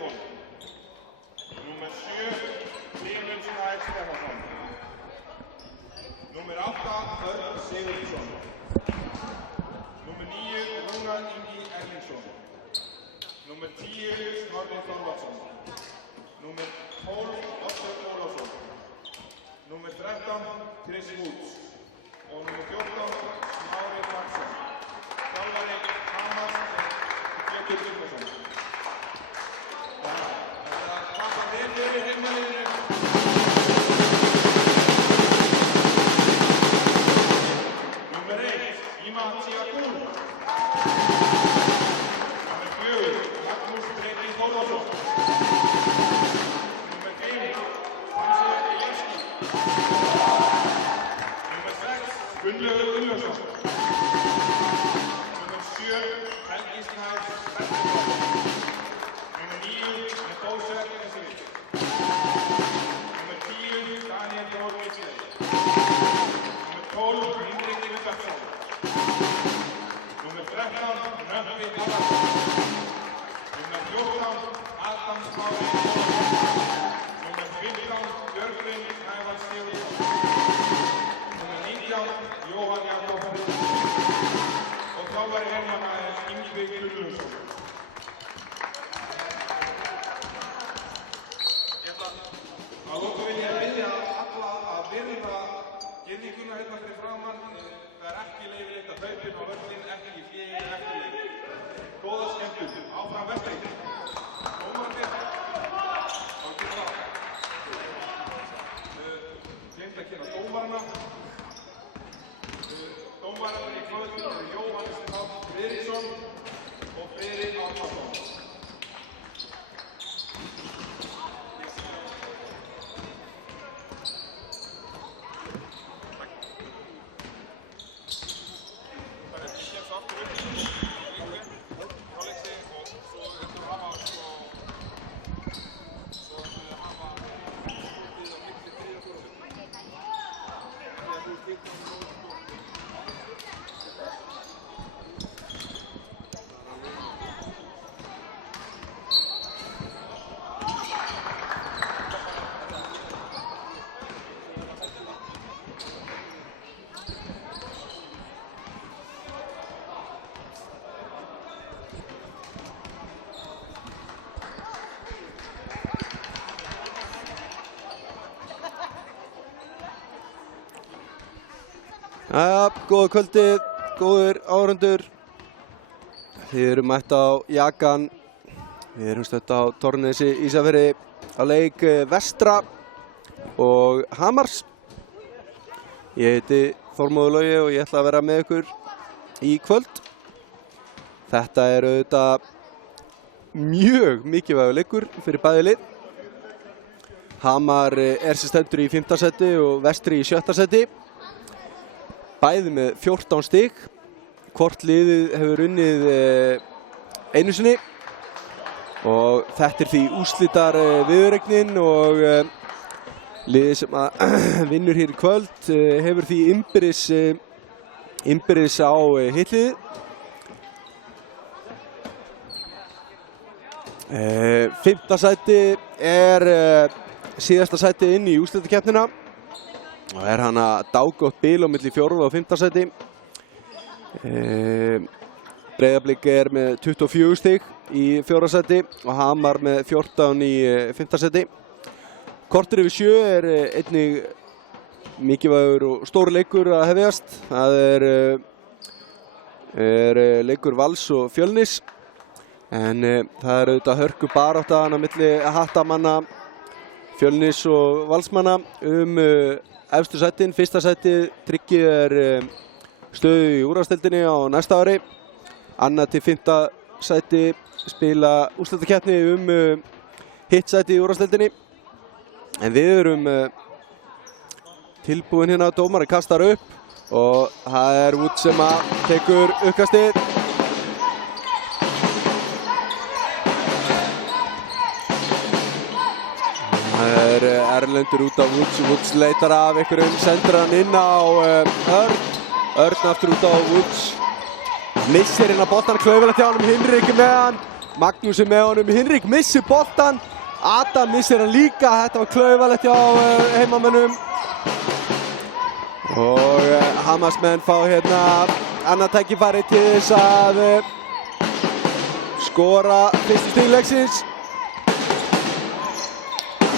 Sigurðsson. Númer 7, Hlynur Snær Stefánsson. Númer 8, Örn Sigurðsson. Númer 9, Rúnar Ingi Erlingsson. Númer 10, Snorri Þorvaldsson. Númer 12, Oddur Ólafsson. Númer 13, Chris Woods. Og númer 14, Smári Larsson. Þjálfari Hamars Björn Gylfason. Það passa vel fyrir heimaliðinu. Númer 1, Iman Tiakur. Númer 4, Magnús Breki Þórðarsson. Númer 5, Hansi Ilevski. Númer 6, Gunnlaugur Gunnlaugsson. Númer 7, Helgi Snær Bergþórsson. Númer 9, Dósir Esevich. Númer 10, Daniel Þór Gísli. Númer 12, Hinrik Gylfason. Númer 13, Nökkvi Haraldsson. Númer 14, Adam Smári Ólafsson. Númer 15, Björgvin Snævar Sigurðsson. Númer 19, Jóhann Jakobsson. Og þjálfari hermanna Yngvi Guðmundsson. Að lokum vil ég biðja alla að virða girðinguna hérna fyrir framan. Það ekki leyfilegt að hlaupa inn á völlinn, ekki í hléi, ekki leik. Góða skemmtun, áfram Vestri. Dómararnir, þá getur það. Gleymd að kynna dómarana. Dómararnir í kvöld eru Jóhannes Páll Friðriksson og Friðrik Árnason. Góða kvöldið, góðir áhorfendur. Þið eru mætt á Jakan. Við erum stödd á Torfnesi Ísafirði á leik Vestra og Hamars. Ég heiti Þormóður Logi og ég ætla að vera með ykkur í kvöld. Þetta er auðvitað mjög mikilvægur leikur fyrir bæði lið. Hamar er sem stendur í 5. sæti og Vestri í 7. sæti. Bæði með 14 stig. Hvort liðið hefur unnið einu sinni. Og þetta er því úrslitar viðureignin og liðið sem vinnur hér í kvöld hefur því innbyrðis á hitliðið. 5. sæti er síðasta sæti inn í úrslitakeppnina. Og hana dágott bil á milli 4. og 5. sæti. Breiðablik er með 24 stig í 4. sæti og Hamar með 14 í 5. sæti. Korter yfir 7 er einnig mikilvægur og stór leikur að hefjast. Það er leikur Vals og Fjölnis. En það er auðvitað hörku barátta á milli hattamanna Fjölnis og Valsmanna efstu sætin. 1. sæti tryggið er stöðu í úrvalsdeildinni á næsta ári. 2. til 5. sæti spila úrslitakeppni hitt sæti í úrvalsdeildinni. En við erum tilbúin hérna, dómari kastar upp og það er Wood sem tekur uppkastið. Það er Erlendur út á Woods. Woods leitar af einhverjum, sendur hann inn á Örn. Örn aftur út á Woods. Missir inn á boltan, klaufalegt hjá honum, Hinrik með hann. Magnús er með honum, Hinrik missir boltan, Adam missir hann líka, þetta var klaufalegt hjá heimamönnum. Og Hamarsmenn fá hérna annað tækifæri til þess að skora fyrstu stig leiksins.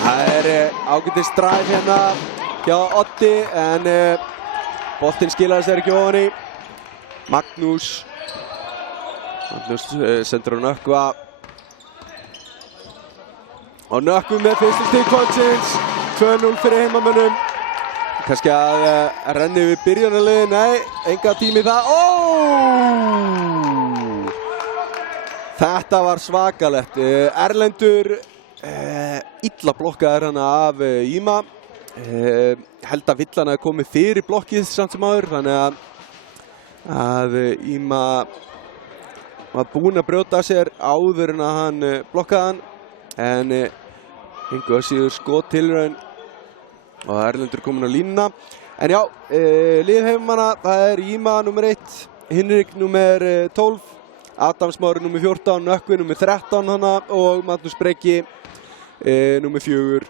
Það ágætis drive hérna hjá Oddi en boltinn skilaði sér ekki ofan í. Magnús sendur á Nökkva og Nökkvi með fyrstu stig kvöldsins, 2-0 fyrir heimamönnum. Kannski að renni við byrjunarliði, nei, enga tími það. Þetta var svakalegt. Erlendur illa blokkaður hana af Íma. Held að villan hafi komið fyrir blokkið samt sem áður, þannig að Íma var búinn að brjóta sér áður en að hann blokkaði hann. En engu að síður skottilraun og Erlendur kominn á línuna. En já, lið heimamanna, það er Íma nr. 1, Hinrik nr. 12, Adam Smári nr. 14, Nökkvi nr. 13 hana og Magnús Breki nr. 4.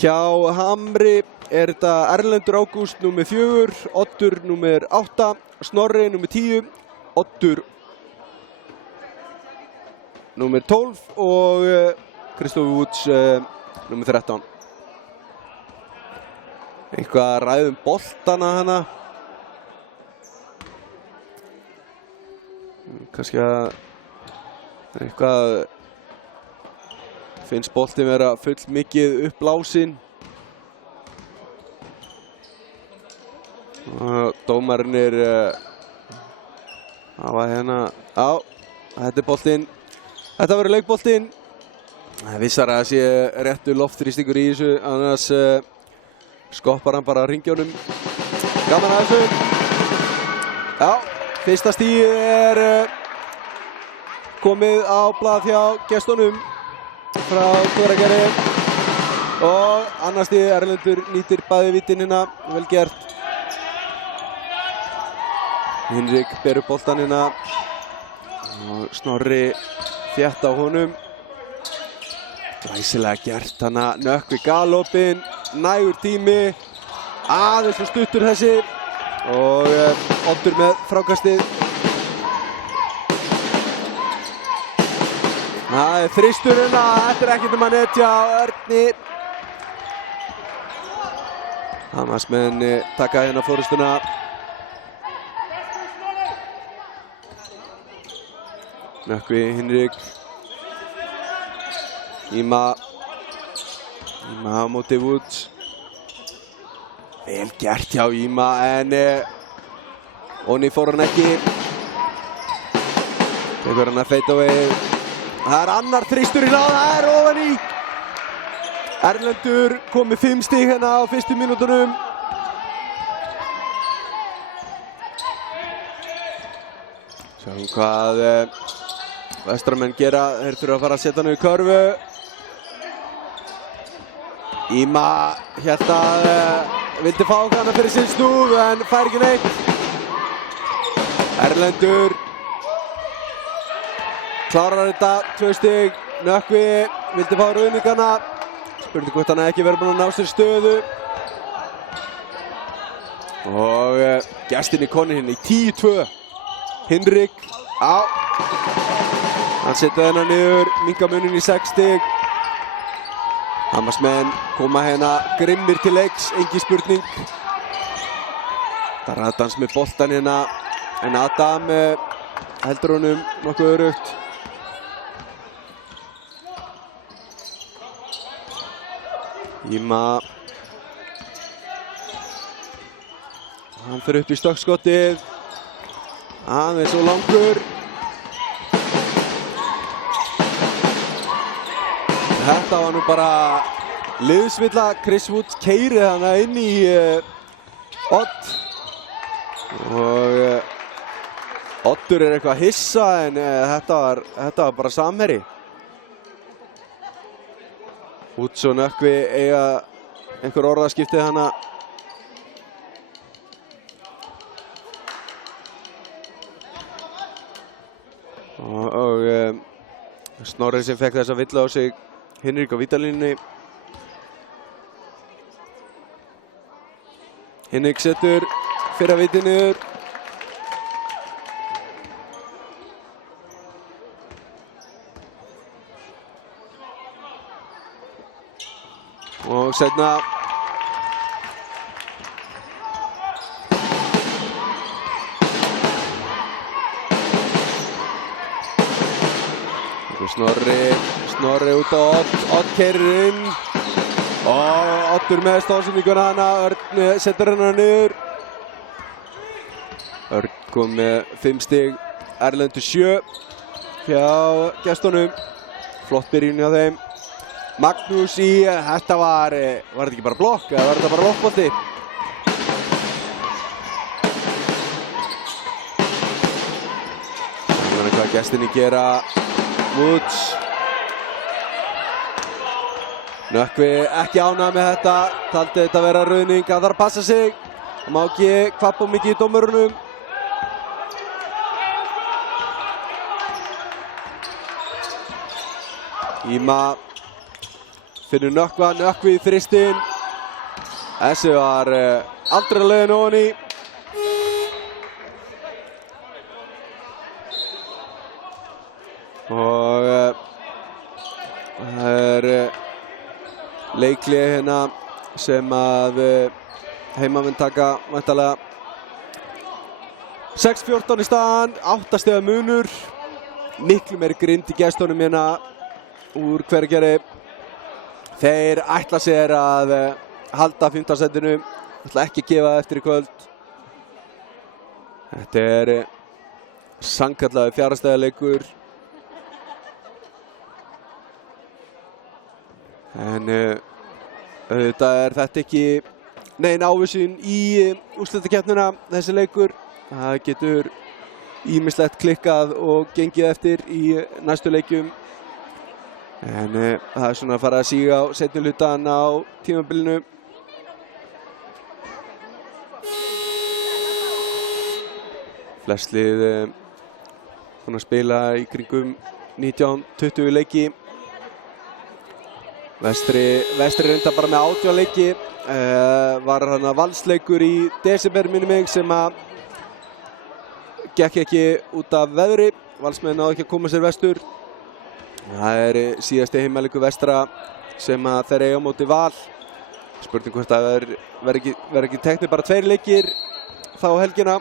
Hjá Hamri er þetta Erlendur Ágúst nr. 4, Oddur nr. 8, Snorri nr. 10, Oddur nr. 12 og Kristofur Woods nr. 13. Eitthvað að ræða boltana hana. Kannski að eitthvað finnst boltinn vera full mikið uppblásinn. Dómarnir hafa hérna, já, þetta er boltinn. Þetta verður leikboltinn. Það vissar að það sé réttur loftþrýstingur í þessu, annars skoppar hann bara á hringjunum. Gaman að þessu. Já, fyrsta stigið er komið á blað hjá gestunum frá Hveragerði. Og annars stigið Erlendur nýtir bæði vítin hérna, vel gert. Hinrik ber upp boltan hérna og Snorri þétt á honum. Glæsilega gert hana, Nökkvi galopinn. Nægur tími, aðeins og stuttur þessi og Oddur með frákastið. Það er þristurinn að þetta er ekkert að netja Örni. Hamarsmenn taka hérna fórustuna. Nökkvi, Hinrik, Íma á móti Woods. Vel gert hjá Íma en onni fór hann ekki. Tekur hann að fade away. Það er annar þristurinn á, það er ofan í. Erlendur kom með 5 stig hérna á fyrstu mínútunum. Sjáum hvað vestramenn gera. Þeir þurfa að fara að setja hann í körfu. Íma hélt að vildi fá hana fyrir sinn snúð en fær ekki neitt. Erlendur klárar þetta, 2 stig. Nökkvi vildi fá ruðningana. Spurning hvort hann ekki verið búinn að ná sér stöðu. Og gestin í konni hérna í 10-2. Hinrik á. Hann setja hennar niður, minnka munin í 6 stig. Hamarsmenn koma hérna grimmir til leiks, engi spurning. Það er Adams með boltan hérna, en Adam heldur honum nokkuð örugt. Íma. Hann fer upp í stökkskottið. Hann er svo langur. Þetta var nú bara liðsvilla. Chris Woods keyrið hana inn í Odd. Og Oddur er eitthvað hissa en þetta var bara samherji. Woods og Nökkvi eiga einhver orðaskipti hana. Og Snorri sem fekk þessa villu á sig, Hinrik á vítalínunni. Hinrik setur fyrra vitið niður. Og seinna Snorri út á Odd keyrir inn og Oddur með stóðsendinguna hana, Örn setur hana niður. Örn kom með 5 stig, Erlendur 7 hjá gestunum. Flott byrjun hjá þeim. Magnús í, þetta var þetta ekki bara blokk eða var þetta bara loftbolti? Það er hvað gestinni gera. Woods. Nökkvi ekki ánægður með þetta, taldi þetta vera rauning, hann þarf að passa sig. Það má ekki kvappa mikið í dómurunum. Íma finnur Nökkva, Nökkvi í þristinn. Þessi var aldrei að leiðin ofan í. Og það er leiklið hérna sem að heimamenn taka væntanlega 6-14 í staðan, 8 stiga munur. Miklu meiri grind í gestunum hérna úr Hveragerði. Þeir ætla sér að halda 5. sætinu, ætla ekki að gefa það eftir í kvöld. Þetta er sannkallaður 4. stiga leikur. En auðvitað er þetta ekki nein ávísun í úrslitakeppnina, þessi leikur. Það getur ýmislegt klikkað og gengið eftir í næstu leikjum. En það er svona að fara að síga á seinni hlutann á tímabilinu. Flest lið búin að spila í kringum 19-20 leiki. Vestri reynda bara með 18 leiki. Var hann að valsleikur í desember minni mig sem að gekk ekki út af veðri. Valsmenn náðu ekki að koma sér vestur. Það er síðasti heimaleikur Vestra sem að þeir eiga á móti Val. Spurning hvort að verður ekki teknir bara 2 leikir þá helgina.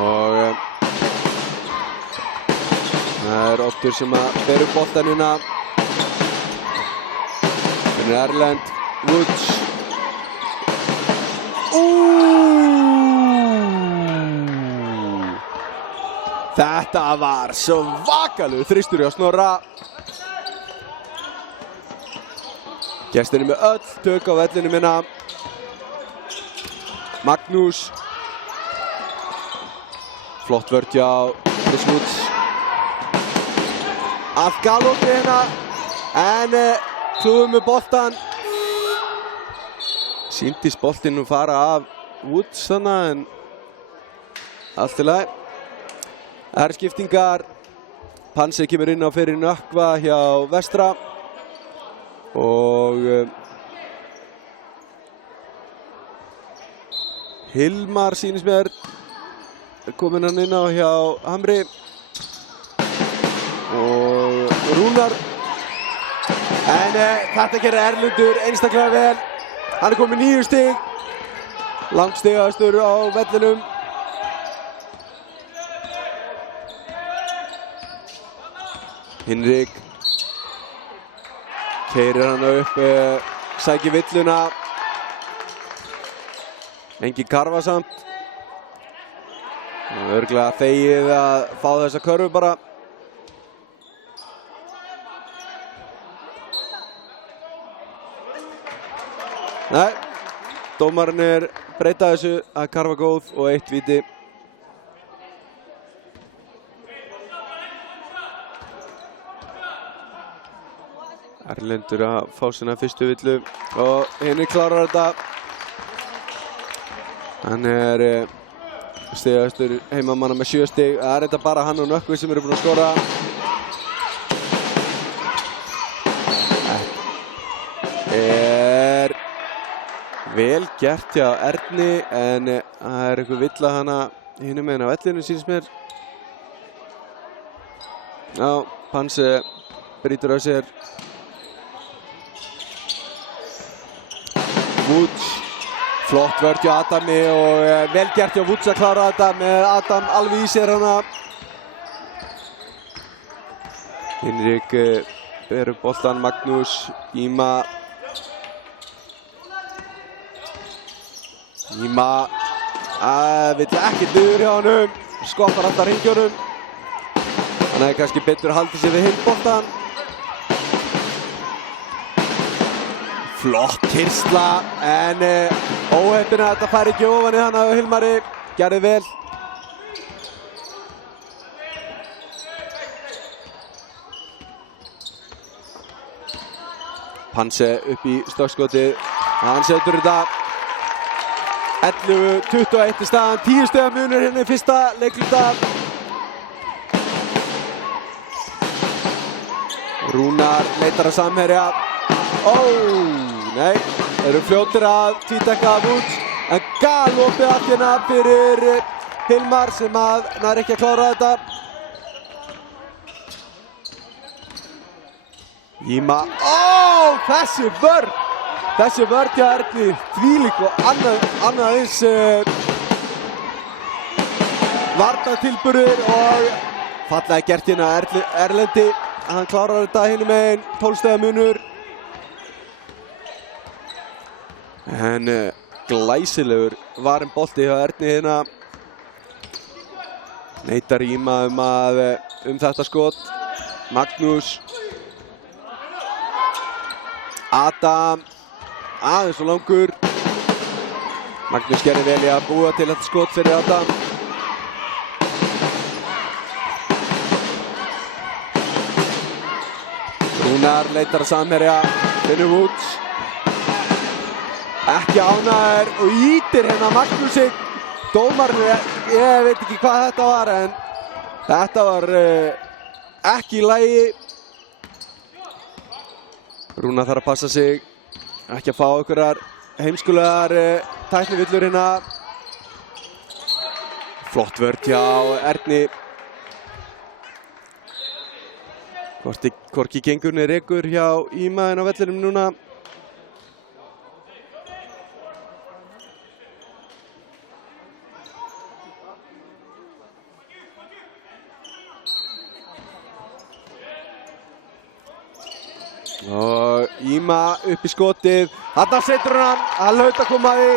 Og það er Oddur sem að ber upp boltann hérna. Þannig Erlend, Woods. Þetta var svakalega þristur hjá Snorra. Gestirnir með öll tök á vellinum hérna. Magnús. Flott vörn hjá Chris Woods. Að galoppi hérna. En klúðum með boltan. Sýndist boltinn nú fara af Woods þannig en allt í lagi. Það eru skiptingar. Pansi kemur inn á fyrir Nökkva hjá Vestra. Og Hilmar sýnist mér kominn hann inn á hjá Hamri. Og Rúnar. En þetta gerir Erlendur einstaklega vel. Hann er kominn 9 stig. Langstigastur á vellinum. Hinrik keyrir hann upp, sækir villuna. Engin karfa samt. Örugglega þegið að fá þessa körfu bara. Nei, dómarinn er breyta þessu að karfa góð og 1 víti. Erlendur að fá sína fyrstu villu og Hinrik klárar þetta. Hann stigastur heimamanna með 7 stig. Það þetta bara hann og Nökkvi sem eru búin að skora. Þetta vel gert hjá Erni en það eitthvað villa hana hinum meginn á vellinu sýnist mér. Já, Panse brýtur á sér. Woods, flott vörð hjá Adami og vel gert hjá Woods að klára þetta með Adam alveg í sér hana. Hinrik ber upp boltan, Magnús, Íma vill ekki niður hjá honum, skottar alltaf hringjónum. Hann hefði kannski betur haldið sér við hinn boltan. Flott kyrsla en óheppin að þetta fær ekki ofan í hana og Hilmari gerði vel. Panse upp í stökkskotið, hann setur þetta. 11-21 í staðan, 10 stiga munur hérna í fyrsta leikluta. Rúnar leitar að samherja. Nei, eru fljótir að tvítekka Woods. En galopið allt hérna fyrir Hilmar sem að nær ekki að klára þetta. Íma, þessi vörð hjá Erni, þvílík og annað eins varnartilburðir og fallega gert hérna Erlendi. Hann klárar þetta hinum megin, 12 stiga munur. En glæsilegur varinn bolti hjá Erni hérna. Neitar Íma um þetta skot. Magnús. Adam. Aðeins og langur. Magnús gerði vel í að búa til þetta skot fyrir Adam. Rúnar leitar að samherja. Finnur Woods. Ekki ánægður og ýtir hérna Magnúsi. Dómarinn, ég veit ekki hvað þetta var en þetta var ekki í lagi. Rúnar þarf að passa sig. Ekki að fá einhverjar heimskulegar tæknivillur hérna. Flott vörð hjá Erni. Hvorki gengur niður rekur hjá Íma en á vellinum núna. Og Íma upp í skotið. Þarna setur hann, hann hlaut að koma því.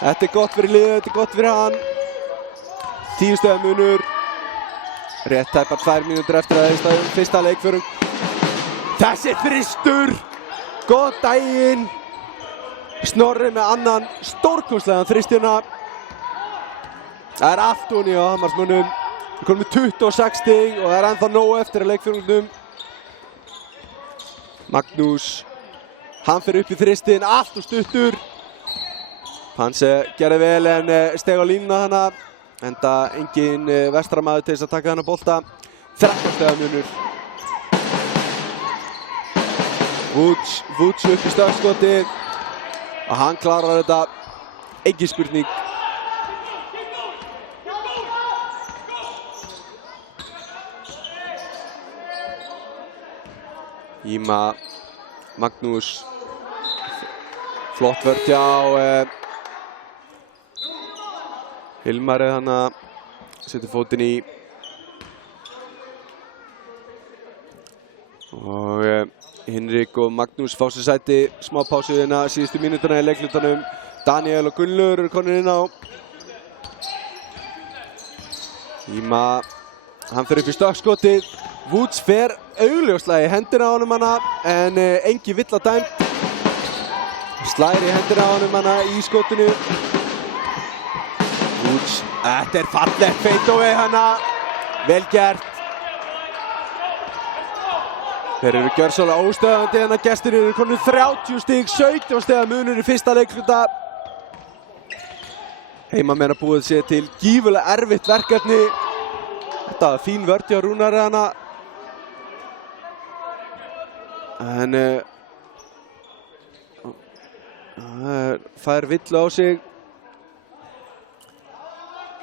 Þetta gott fyrir liðið, þetta gott fyrir hann. 10 stiga munur. Rétt tæpar 2 mínútur eftir að það er fyrsta leikförum. Þessi þristur. Góð daginn. Snorri með annan stórkostlegan þristina. Það er allt ofan í á Hamarsmönnum. Við komum með 26 stig og það er ennþá nóg eftir að leikförunum. Magnús, hann fyrir upp í þristin, allt og stuttur. Panse gerði vel en steg á línuna hana. Enda engin vestramaður til þess að taka hana bolta. 13 stiga munur. Woods upp í stökkskotið. Og hann klarar þetta. Engin spurning. Íma, Magnús, flott vörð hjá Hilmari hana, setur fótinn í og Hinrik og Magnús fá sér sæti, smá pásu hérna síðustu mínútuna í leiklutanum. Daniel og Gunnlaugur eru konur inn á. Íma, hann fer upp í stökkskotið. Woods fer augljóslega í hendina á honum hana en engi villa dæmt. Slær í hendina á honum hana í skotinu. Woods, þetta er fallegt fadeaway hana. Vel gert. Þeir eru gjörsamlega óstöðvandi en að gestir eru konur 30 stig, 17 stiga munur í fyrsta leikluta. Heimamenn að búið sér til gífurlega erfitt verkefni. Þetta var fín vörn hjá Rúnari hana. En fær villu á sig.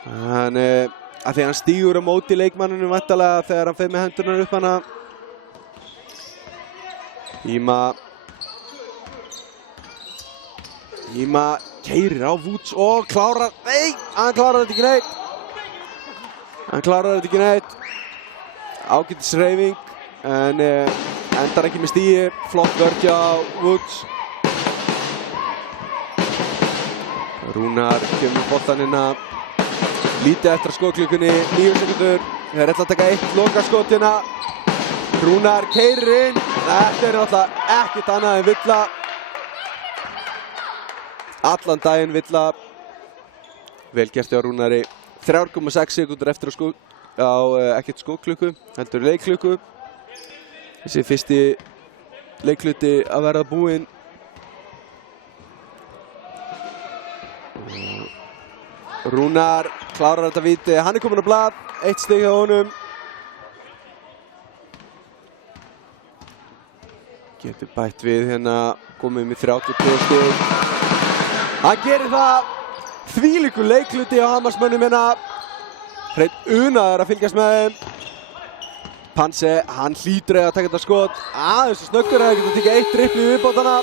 En að því hann stígur á móti leikmanninu væntanlega þegar hann fer með hendurnar upp hana. Íma keyrir á Woods og klárar, nei, hann klárar þetta ekki neitt. Hann klárar þetta ekki neitt. Ágætis hreyfing, en endar ekki með stíi. Flott vörn hjá Woods. Rúnar kemur boltann inn að lítið eftir að skotklukkunni, 9 sekundur. Þeir ætla að taka eitt lokaskot hérna. Rúnar keyrir inn. Þetta er náttúrulega ekkert annað en villa. Allan daginn villa. Vel gert hjá Rúnari. 3,6 sekundur eftir á ekkert skotklukku, heldur leikklukku. Þessi fyrsti leikhluti að verða búinn. Rúnar klárar þetta víti. Hann er komin á blað. 1 stig hjá honum. Getur bætt við hérna, komið með 32 stig. Hann gerir það. Þvílíkur leikluti á Hamarsmönnum hérna. Hreinn unaður að fylgjast með þeim. Panse, hann hlýtur að taka þetta skot. Aðeins og snöggur að geta tekið 1 dribbl í viðbótana.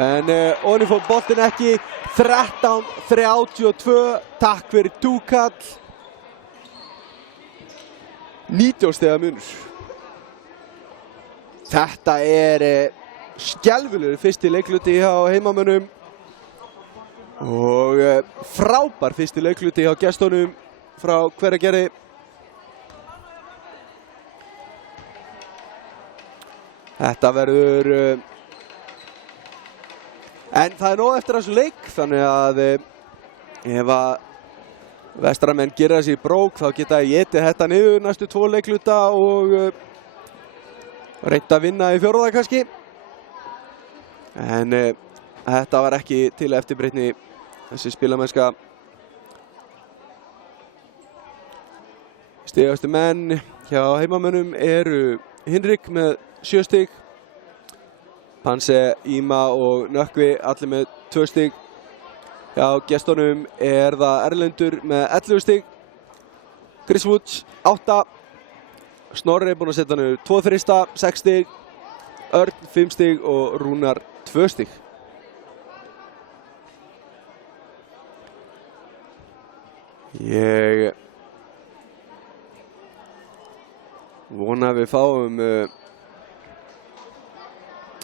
En onni fór boltinn ekki. 13-32. Takk fyrir Túkall. 19 stiga munur. Þetta er skelfilegur fyrsti leikluti hjá heimamönnum. Og frábær fyrsti leikluti hjá gestunum frá Hveragerði. Þetta verður en það er nóg eftir þessu leik, þannig að ef að vestramenn gera þessi í brók þá geta étið þetta niður næstu 2 leikluta og reynt að vinna í 4. kannski. En þetta var ekki til eftirbreytni, þessi spilamennska. Stigastu menn hjá heimamönnum eru Hinrik með 7 stig. Panse, Íma og Nökkvi allir með 2 stig. Hjá gestunum er það Erlendur með 11 stig. Chris Woods 8. Snorri er búinn að setja hann 2 þrista, 6 stig. Örn 5 stig og Rúnar 2 stig. Ég vona að við fáum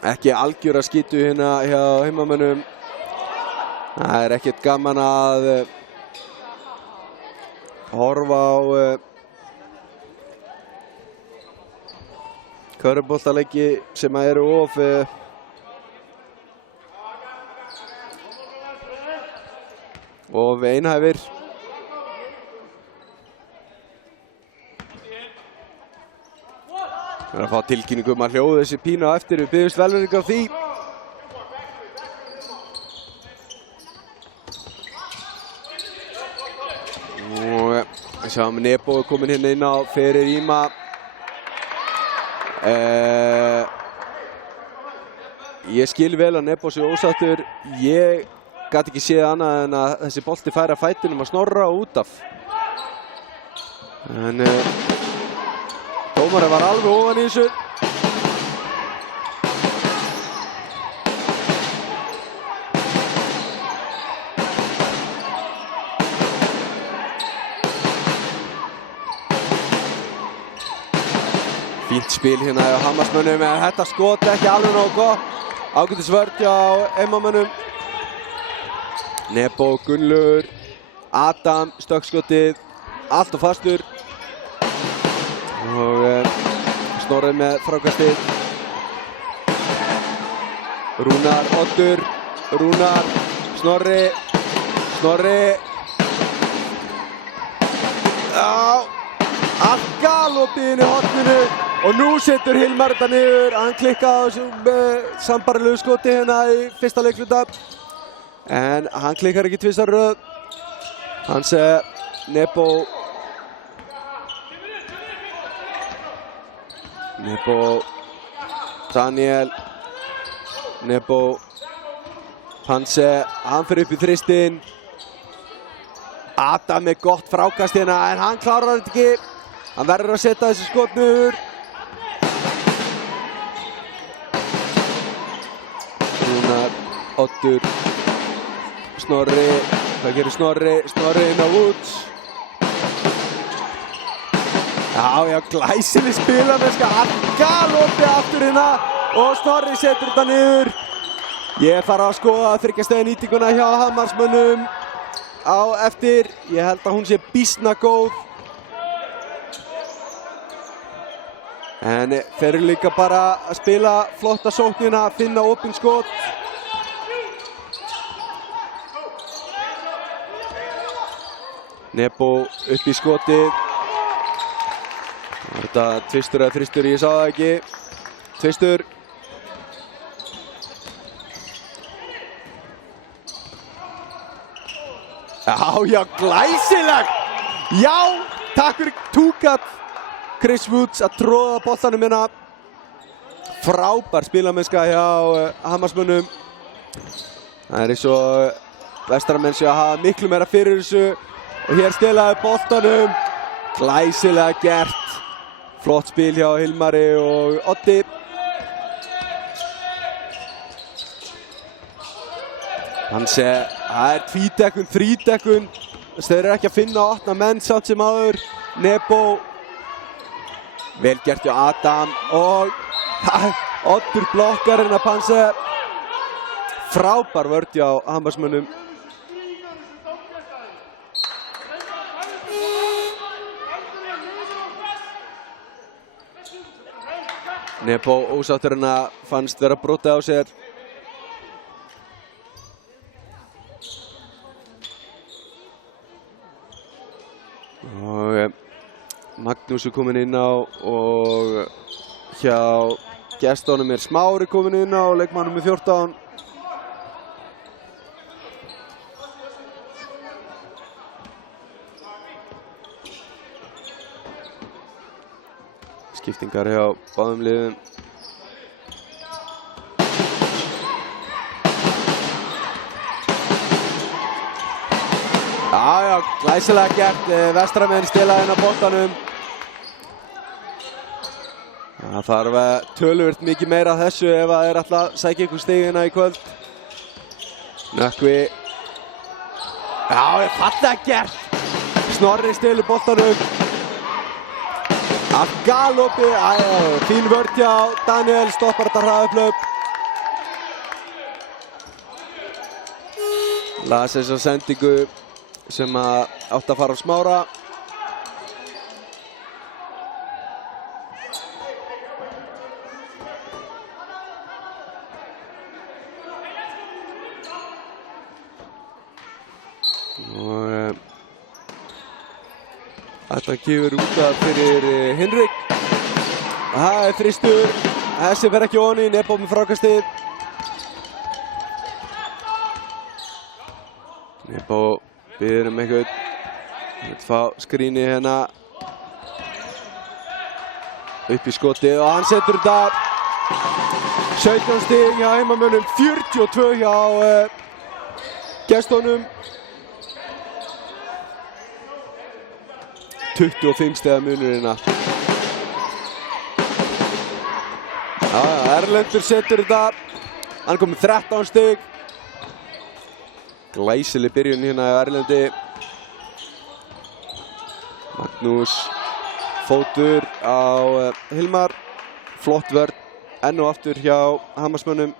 ekki algjöra skítu hérna hjá heimamönnum. Það er ekkert gaman að horfa á körfuboltaleiki sem eru of einhæfir. Það er að fá tilkynningu að hljóða þessi pínu á eftir. Við biðjumst velvirðingar á því. Og við sjáum Nebo er komin hérna inn á fyrir Íma. Ég skil vel að Nebo sé ósáttur. Ég gat ekki séð annað en að þessi bolti færi að fætinum að Snorra og út af. En dómarinn var alveg ofan í þessu. Fínt spil hérna hjá Hamarsmönnum, en þetta skot ekki alveg nógu gott. Ágætis vörn hjá heimamönnum. Nebo, Gunnlaugur, Adam, stökkskotið, allt og fastur. Og Snorri með frákastið. Rúnar, Oddur, Rúnar, Snorri, Já, allt galopið inn í horninu. og nú setur Hilmar þetta niður. Hann klikkaði á þessum sambarlegu skoti hérna í fyrsta leikluta. En hann klikkar ekki tvisvar í röð. Hanse, Nebo, Daniel, Nebo, Hanse, hann fer upp í þristinn. Adam með gott frákast hérna, en hann klárar þetta ekki. Hann verður að setja þessi skot niður. Rúnar, Oddur, Snorri. Hvað gerir Snorri? Snorri inn á Woods. Já, glæsileg spilamennska. Hann galoppi aftur hérna og Snorri setur þetta niður. Ég fara að skoða 3 stiga nýtinguna hjá Hamarsmönnum á eftir. Ég held að hún sé býsna góð. En þeir eru líka bara að spila flotta sóknina, finna opin skot. Nebo upp í skotið. Var þetta tvistur eða þristur? Ég sá það ekki. Tvistur. Já, glæsilegt! Já, takk fyrir túkat Chris Woods að tróða boltanum hérna. Frábær spilamennska hjá Hamarsmönnum. Það er eins og vestramenn séu að hafa miklu meira fyrir þessu. Og hér stilaði boltanum. Glæsilega gert. Flott spil hjá Hilmari og Oddi. Hanse, það er tvídekkun, þrídekkun. Þeir eru ekki að finna 8 menn samt sem áður. Nebo. Vel gert hjá Adam og Oddur blokkar hérna Hanse. Frábær vörn hjá Hamarsmönnum. Nebo ósáttur hérna, fannst vera brotið á sér. Og Magnús er kominn inn á og hjá gestunum er Smári kominn inn á, leikmaður númer 14. Skiptingar hjá báðum liðum. Já, glæsilega gert. Vestramenn stilaði inn á boltanum. Það þarf töluvert mikið meira af þessu ef það er alltaf að sækja ykkur stigina í kvöld. Nökkvi. Já, fallega gert. Snorri stilur boltanum. Að galopi. Fín vörn hjá Daniel, stoppar þetta hraðupphlaup. Las þessa sendingu sem átti að fara á Smára. Og þetta gefur út af fyrir Hinrik. Það er þristur. Þessi fer ekki onni, Nebo með frákastið. Nebo biður eitthvað. Við fá skrýni hérna upp í skotið og hann setur þetta. 17 stig hjá heimamönnum, 42 hjá gestunum. 25 stiga munurinn. Erlendur setur þetta. Hann kom með 13 stig. Glæsileg byrjun hérna á Erlendi. Magnús fótur á Hilmar. Flott vörn enn og aftur hjá Hamarsmönnum.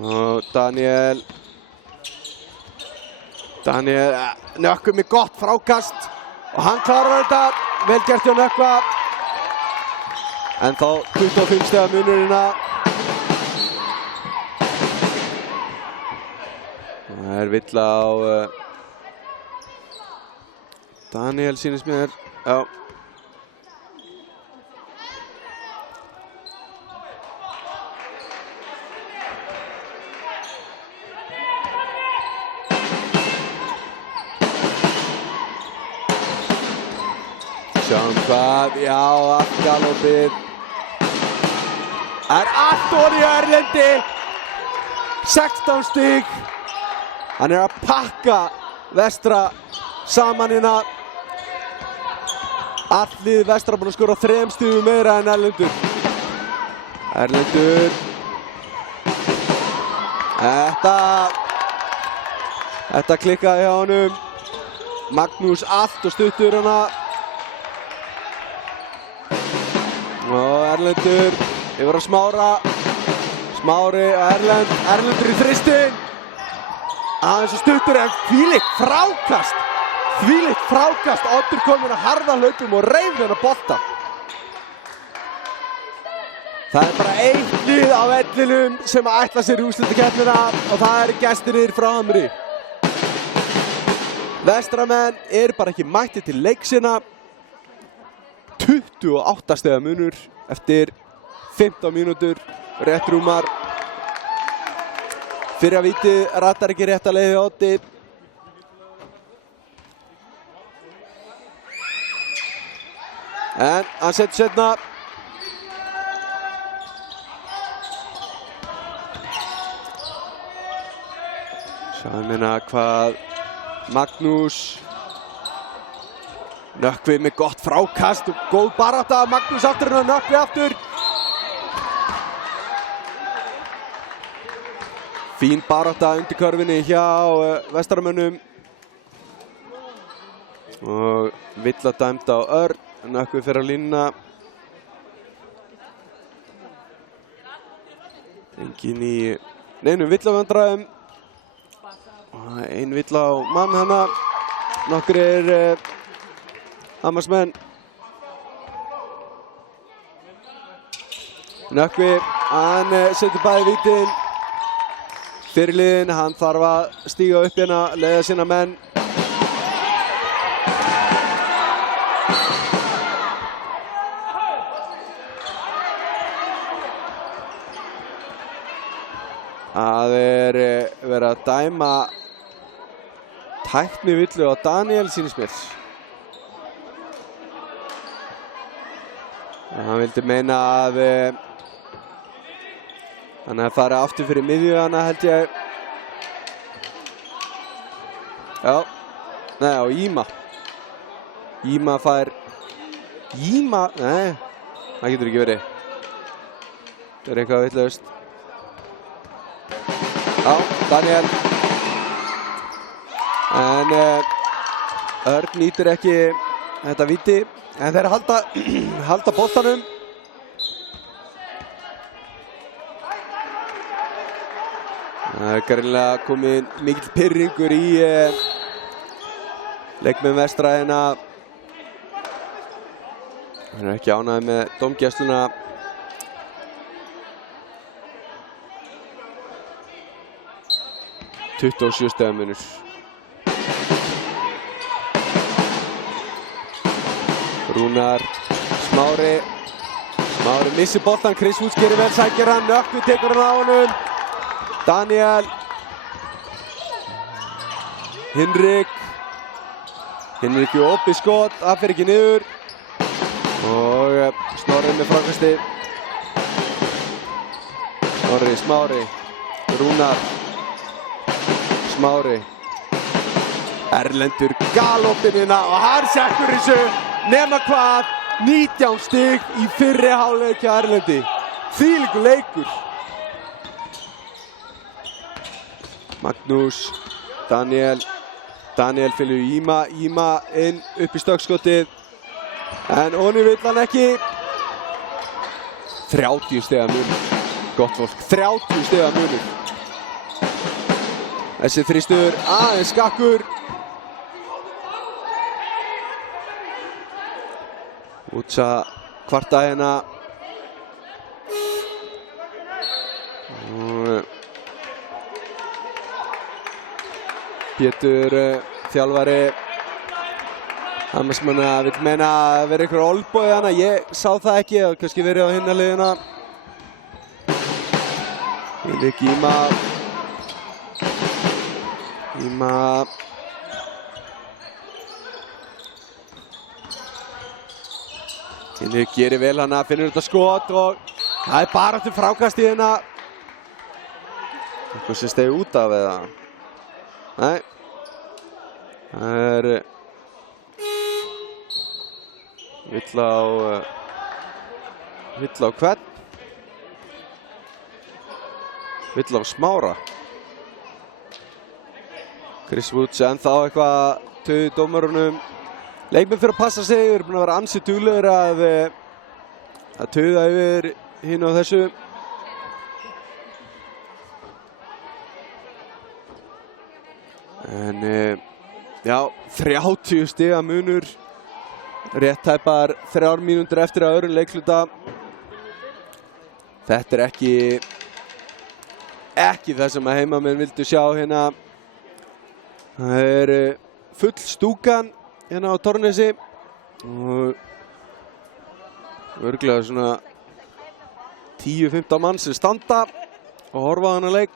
Og Daniel Nökkvi með gott frákast og hann klárar þetta. Vel gert hjá Nökkva. En þá 25 stiga munurinn. Það villa á Daniel sýnist mér. Já. Sjáum hvað, já, allt galopið. Það allt orðið á Erlendi. 16 stig. Hann að pakka Vestra saman hérna. Allt lið Vestra búinn að skora 3 stigum meira en Erlendur. Erlendur. Þetta klikkaði hjá honum. Magnús allt og stuttur hana. Og Erlendur yfir á Smára. Smári og Erlendur í þristin. Aðeins og stuttur en þvílíkt frákast. Þvílíkt frákast. Oddur kominn að harða hlaupum og reif þennan bolta. Það bara eitt lið á vellinum sem að ætla sér í úrslitakeppnina og það eru gestirnir frá Hamri. Vestramenn bara ekki mættir til leiksina. 28 stiga munur eftir 15 mínútur, rétt rúmar. Fyrra vítið ratar ekki rétt að leiði Oddi. En hann setur setna. Sjáum hérna hvað Magnús. Nökkvi með gott frákast og góð barátta. Magnús aftur og Nökkvi aftur. Fín barátta undir körfinni hjá Vestaramönnum. Og villa dæmd á Örn. Nökkvi fer á línuna. Engin í neinum villavandræðum. Ein villa á mann hana. Nokkrir Hamarsmenn. Nökkvi, hann setur bæði vítin. Fyrirliðinn, hann þarf að stíga upp hérna, leiða sína menn. Það verið að dæma tæknivillu á Daniel sýnist mér. Hann vildi meina að hann hefði farið aftur fyrir miðjuna held ég. Já, nei á Íma. Íma fær, nei, það getur ekki verið. Það eitthvað vitlaust. Já, Daniel. En Örn nýtur ekki þetta víti. En þeir halda boltanum. Það greinilega komið mikill pirringur í leikmenn Vestra hérna. Hann ekki ánægður með dómgæsluna. (27 stiga munur). Rúnar, Smári missir boltan, Chris Woods gerir vel, sækir hann, Nökkvi tekur hann á honum. Daniel. Hinrik í opið skot, það fer ekki niður. Og Snorri með framkasti. Snorri, Smári, Rúnar, Smári. Erlendur galopinina og hann sekkur þessu. Nema hvað, 19 stig í fyrri hálfleik hjá Erlendi. Þvílíkur leikur. Magnús, Daniel fylgur Íma inn upp í stökkskotið. En honum vill hann ekki. 30 stiga munur. Gott fólk, 30 stiga munur. Þessi þristur aðeins skakkur. Útsa kvarta hérna. Pétur, þjálfari Hammarsmanna, vill meina að vera einhver olnbogi hana. Ég sá það ekki, það kannski verið á hinna liðina. Hinrik Íma. Hinrik gerir vel hana, finnur þetta skot og það er bara til frákast í hérna. Eitthvað sem stegi út af eða? Nei. Það er vill á hvern? Vill á Smára. Chris Woods ennþá eitthvað töðu dómarunum. Leikmenn fyrir að passa sig, þeir eru búin að vera ansi duglegir að töða yfir hinn og þessu. En já, 30 stiga munur, rétt tæpar 3 mínútur eftir að öðrum leikhluta. Þetta er ekki það sem að heimamenn vildu sjá hérna. Það er full stúkan hérna á Torfnesi og örugglega svona 10-15 mann sem standa og horfa á þennan leik.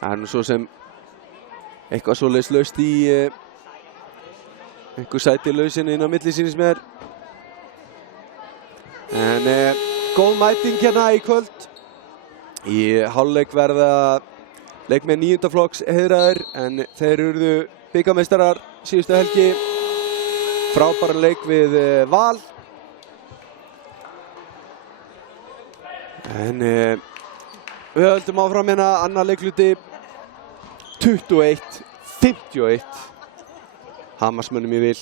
Það er nú svo sem eitthvað svoleiðis laust í einhver sæti lausinn inn á milli sýnist mér. En góð mæting hérna í kvöld. Í hálfleik verða leikmenn 9. flokks heiðraðir en þeir urðu bikarmeistarar síðustu helgi. Frábæran leik við Val. En við höldum áfram hérna annar leikhluti. 21-51 Hammarsmönnum í vil.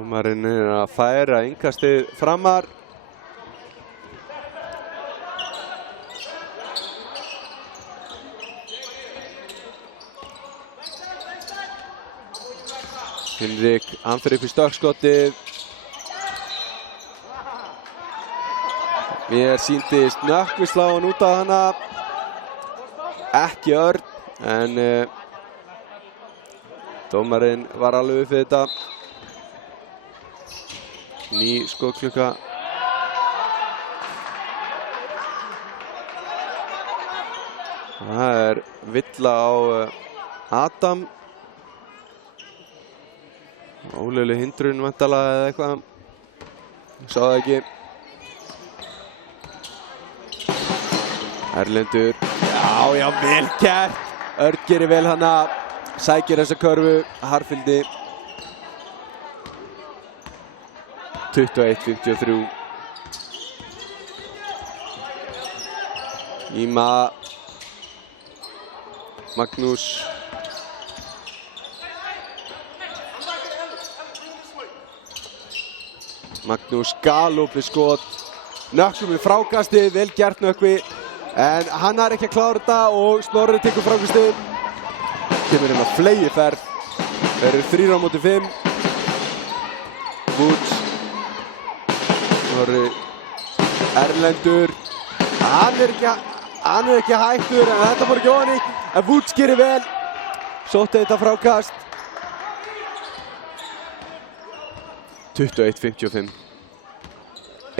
Dómarinn er að færa innkastið framar. Hinrik, hann fer upp í stökkskotið. Mér sýndist nökkvisláin út af hana. Ekki Örn, en dómarinn var alveg upp við þetta. Ný skotklukka. Það er villa á Adam. Ólögleg hindrun væntanlega eða eitthvað. Ég sá það ekki. Erlendur. Já, vel gert. Örn gerir vel hana. Sækir þessa körfu. Harfyldi. 21-53. Íma. Magnús. Magnús galopið skot. Nökkvi með frákastið, vel gert Nökkvi. En hann er ekki að klára þetta og Snorri tekur frákastið. Kemur hérna flegiferð. Þeir eru 3-5. Woods. Snorri. Erlendur. Hann er ekki hættur en þetta fór ekki ofan í. En Woods gerir vel. Sótti þetta frákast. 21-55.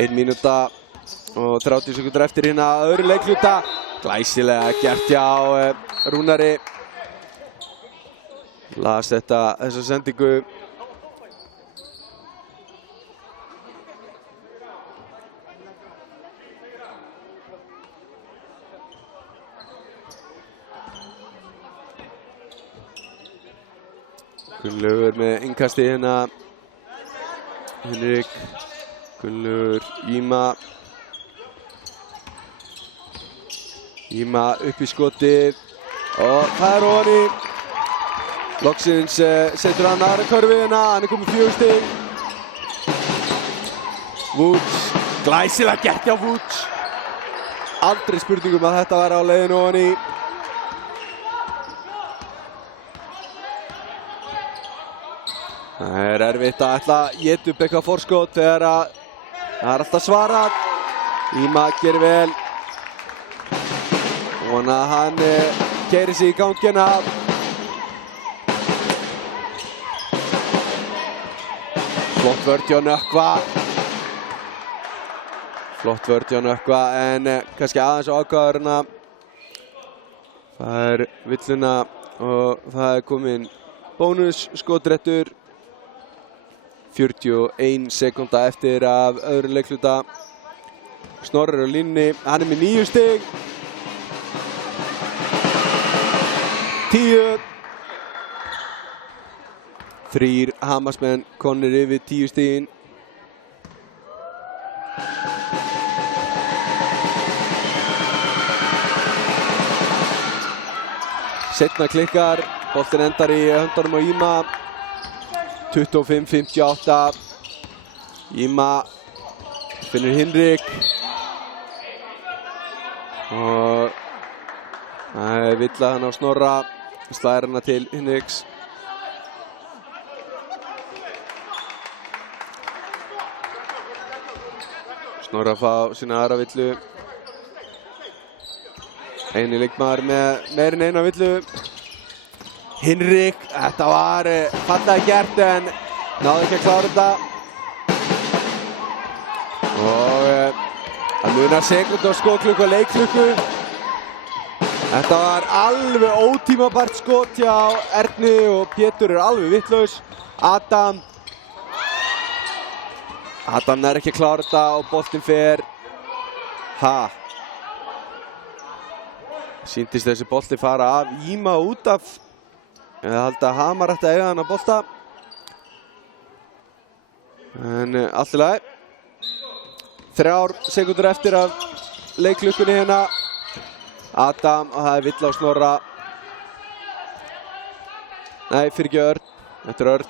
1 mínúta og 30 sekúndur eftir hérna öðru leikhluta. Glæsilega gert hjá Rúnari. Las þessa sendingu. Gunnlaugur með innkasti hérna. Hinrik, Gunnlaugur, Íma. Íma upp í skotið og það er ofan í. Loksins setur hann aðra körfuna, hann komið 4 stig. Woods, glæsilega gert hjá Woods. Aldrei spurningum að þetta væri á leiðinu ofan í. Það erfitt að ætla að éta upp eitthvað forskot þegar það alltaf svarað. Íma gerir vel. Vona að hann keyrir sig í gangina. Flott vörn hjá Nökkva. Flott vörn hjá Nökkva en kannski aðeins ákváður en að fær villuna og það komin bónusskotréttur. 41 sekúnda eftir af öðru leikhluta. Snorri á línunni, hann með 9 stig. 10. 3 Hamarsmenn komnir yfir 10 stigin. Seinna klikkar, boltinn endar í höndunum á Íma. 25-58. Íma finnur Hinrik. Og það vill að hann á Snorra. Slæðir hana til Hinriks. Snorra fá sína aðra villu. Eini leikmaður með meira en eina villu. Hinrik, þetta var fallega gert en náði ekki að klára þetta. Og að muna sekúndu á skotklukku og leikklukku. Þetta var alveg ótímabært skot hjá Erni og Pétur alveg vitlaus. Adam nær ekki að klára þetta og boltinn fer. Sýndist þessi bolti fara af Íma út af. Ég held að Hamar ætti að eiga hann að bolta. En allt í lagi. 3 sekúndur eftir af leikklukkunni hérna. Adam og það vill á Snorra. Nei, fyrir ekki Örn. Þetta er Örn.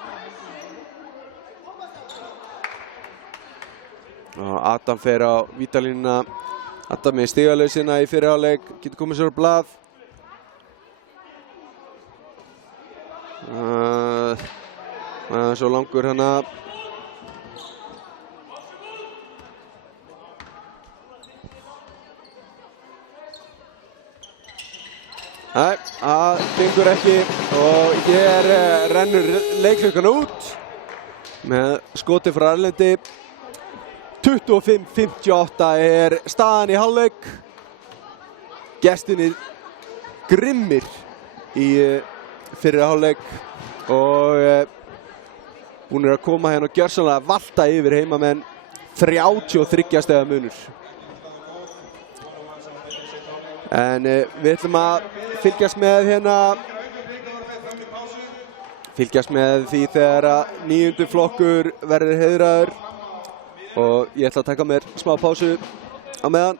Og Adam fer á vítalínuna. Adam með stigalausina í fyrri hálfleik. Getur komið sér á blað. Það er svo langur hana. Nei, það gengur ekki og hér rennur leikklukkan út með skoti frá Erlendi. 25-58 er staðan í hálfleik. Gestirnir grimmir í fyrri hálfleik og búnir að koma hérna og gjörsamlega valta yfir heimamenn. 33 stiga munur. En við ætlum að fylgjast með hérna. Fylgjast með því þegar að 9. flokkur verður heiðraður. Og ég ætla að taka mér smá pásu á meðan.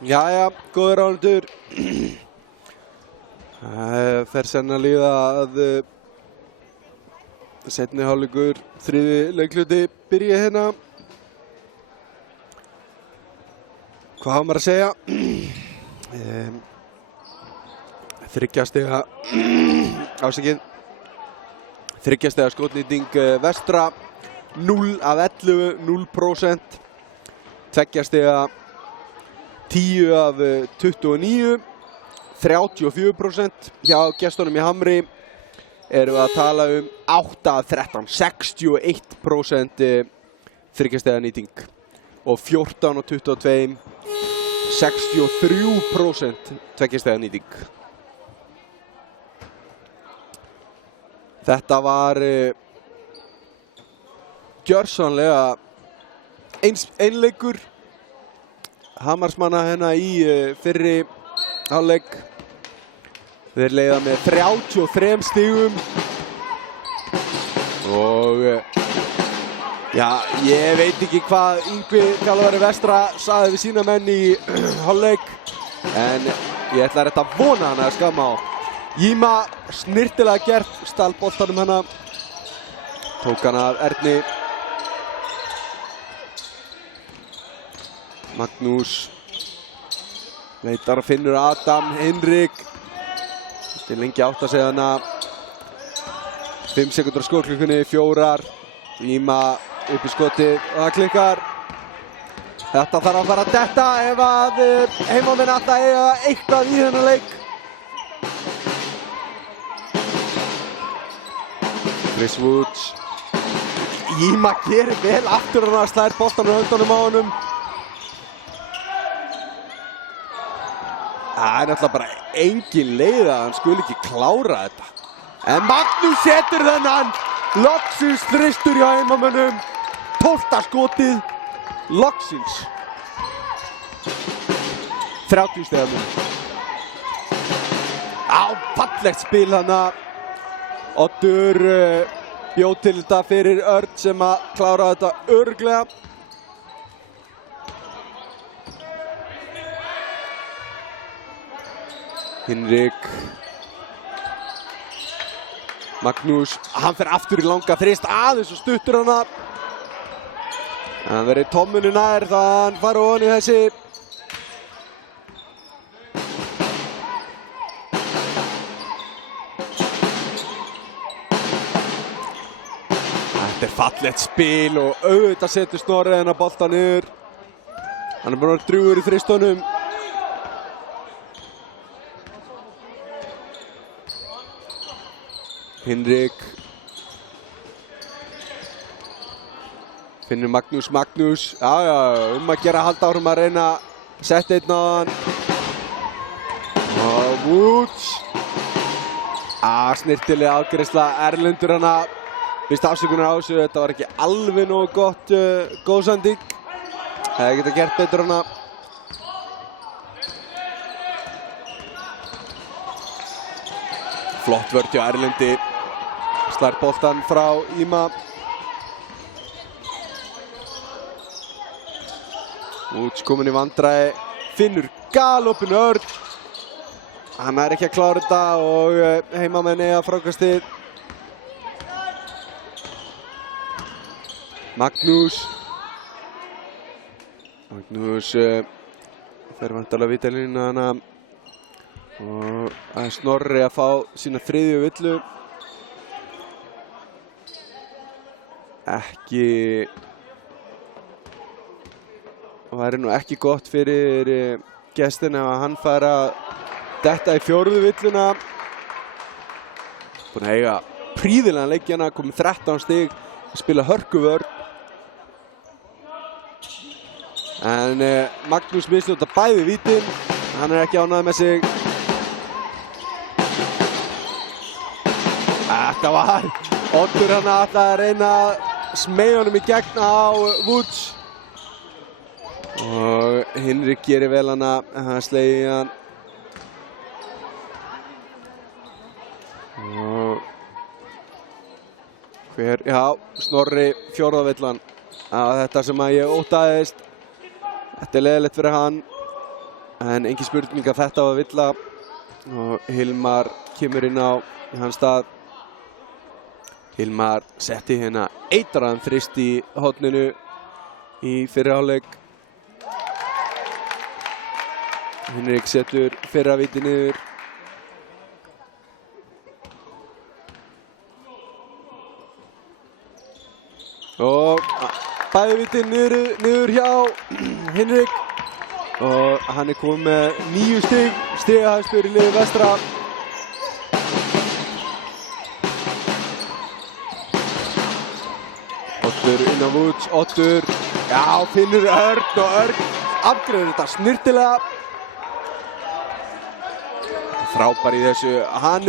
Jæja, góðir áhorfendur. Það fer senn að líða að seinni hálfleikur, þriðji leikhluti byrja hérna. Hvað hafa maður að segja? Þriggja stiga skotnýting Vestra, 0 af 11, 0%. Tveggja stiga 10 af 29, 34%. Hjá gestunum í Hamri erum við að tala 8 af 13, 61% þriggja stiga nýting. Og 14 af 22, 63% tveggja stiga nýting. Þetta var gjörsamlega einleikur Hamarsmanna hérna í fyrri hálfleik. Þeir leiða með 33 stigum og já, ég veit ekki hvað Yngvi þjálfari Vestra sagði við sína menn í hálfleik, en ég ætla rétt að vona hann að skamma á. Jíma snirtilega gert, stal boltanum hana, tók hana af Erni. Magnús leitar og finnur Adam, Henrik. Þetta er lengi átt að segja hana. 5 sekúndur á skotklukkunni, 4. Jíma upp í skotið og það klikkar. Þetta þarf að fara að detta ef að heimamenn ætla að eiga eitthvað í þennan leik. Chris Woods. Jíma gerir vel aftur hann að slær boltanum á höndunum á honum. Það er náttúrulega bara engin leið að hann skuli ekki klára þetta. En Magnús setur þennan. Loksins þristur hjá heimamönnum. 12. skotið. Loksins. 30 stiga mun. Fallegt spil hana. Oddur bjó til þetta fyrir Örn sem að klára þetta örugglega. Henrik. Magnús, hann fer aftur í langa þrist, aðeins og stuttur hana. Hann verið tómmunni nær það hann fari ofan í þessi. Þetta er fallegt spil og auðvitað setur Snorri hennar bolta niður. Hann er bara drjúgur í þristunum. Henrik. Finnur Magnús. Já, að gera halda árum að reyna að setja einn á hann. Og Woods. Snirtilega afgreiðsla Erlendur hana. Fyrst afsökunar á þessu, þetta var ekki alveg nógu gott góðsending. Hefði getað gert betur hana. Flott vörn hjá Erlendi. Slær boltan frá Jíma. Woods komin í vandræði. Finnur galopin Örn. Hann er ekki að klára þetta og heimamenn eiga frákastið. Magnús fer vantarlega vítalínuna hana og það er Snorri að fá sína þriðju villu. Væri nú ekki gott fyrir gestin ef hann fær að detta í 4. villuna. Búinn að eiga prýðilegan leik hérna, komið 13 stig, spila hörkuvörn. En Magnús misnota bæði vítin, hann er ekki ánægður með sig. Þetta var Oddur hann ætlaði að reyna að smeygja honum í gegn á Woods. Og Henrik gerir vel hana, hann slegið hann. Og já, Snorri 4. villan. Þetta sem að ég óttaðist. Þetta er leiðilegt fyrir hann. En engin spurning að þetta var villa og Hilmar kemur inn á í hans stað. Hilmar setti hérna eitraðan þrist í horninu í fyrri hálfleik. Hinrik setur fyrra víti niður. Og bæði víti niður hjá Hinrik. Og hann komið með 9 stig, stigahæstur í liði vestra. Oddur inn á Woods, Oddur, já, finnur Örn og Örn afgreiðir þetta snyrtilega. Frábær í þessu, hann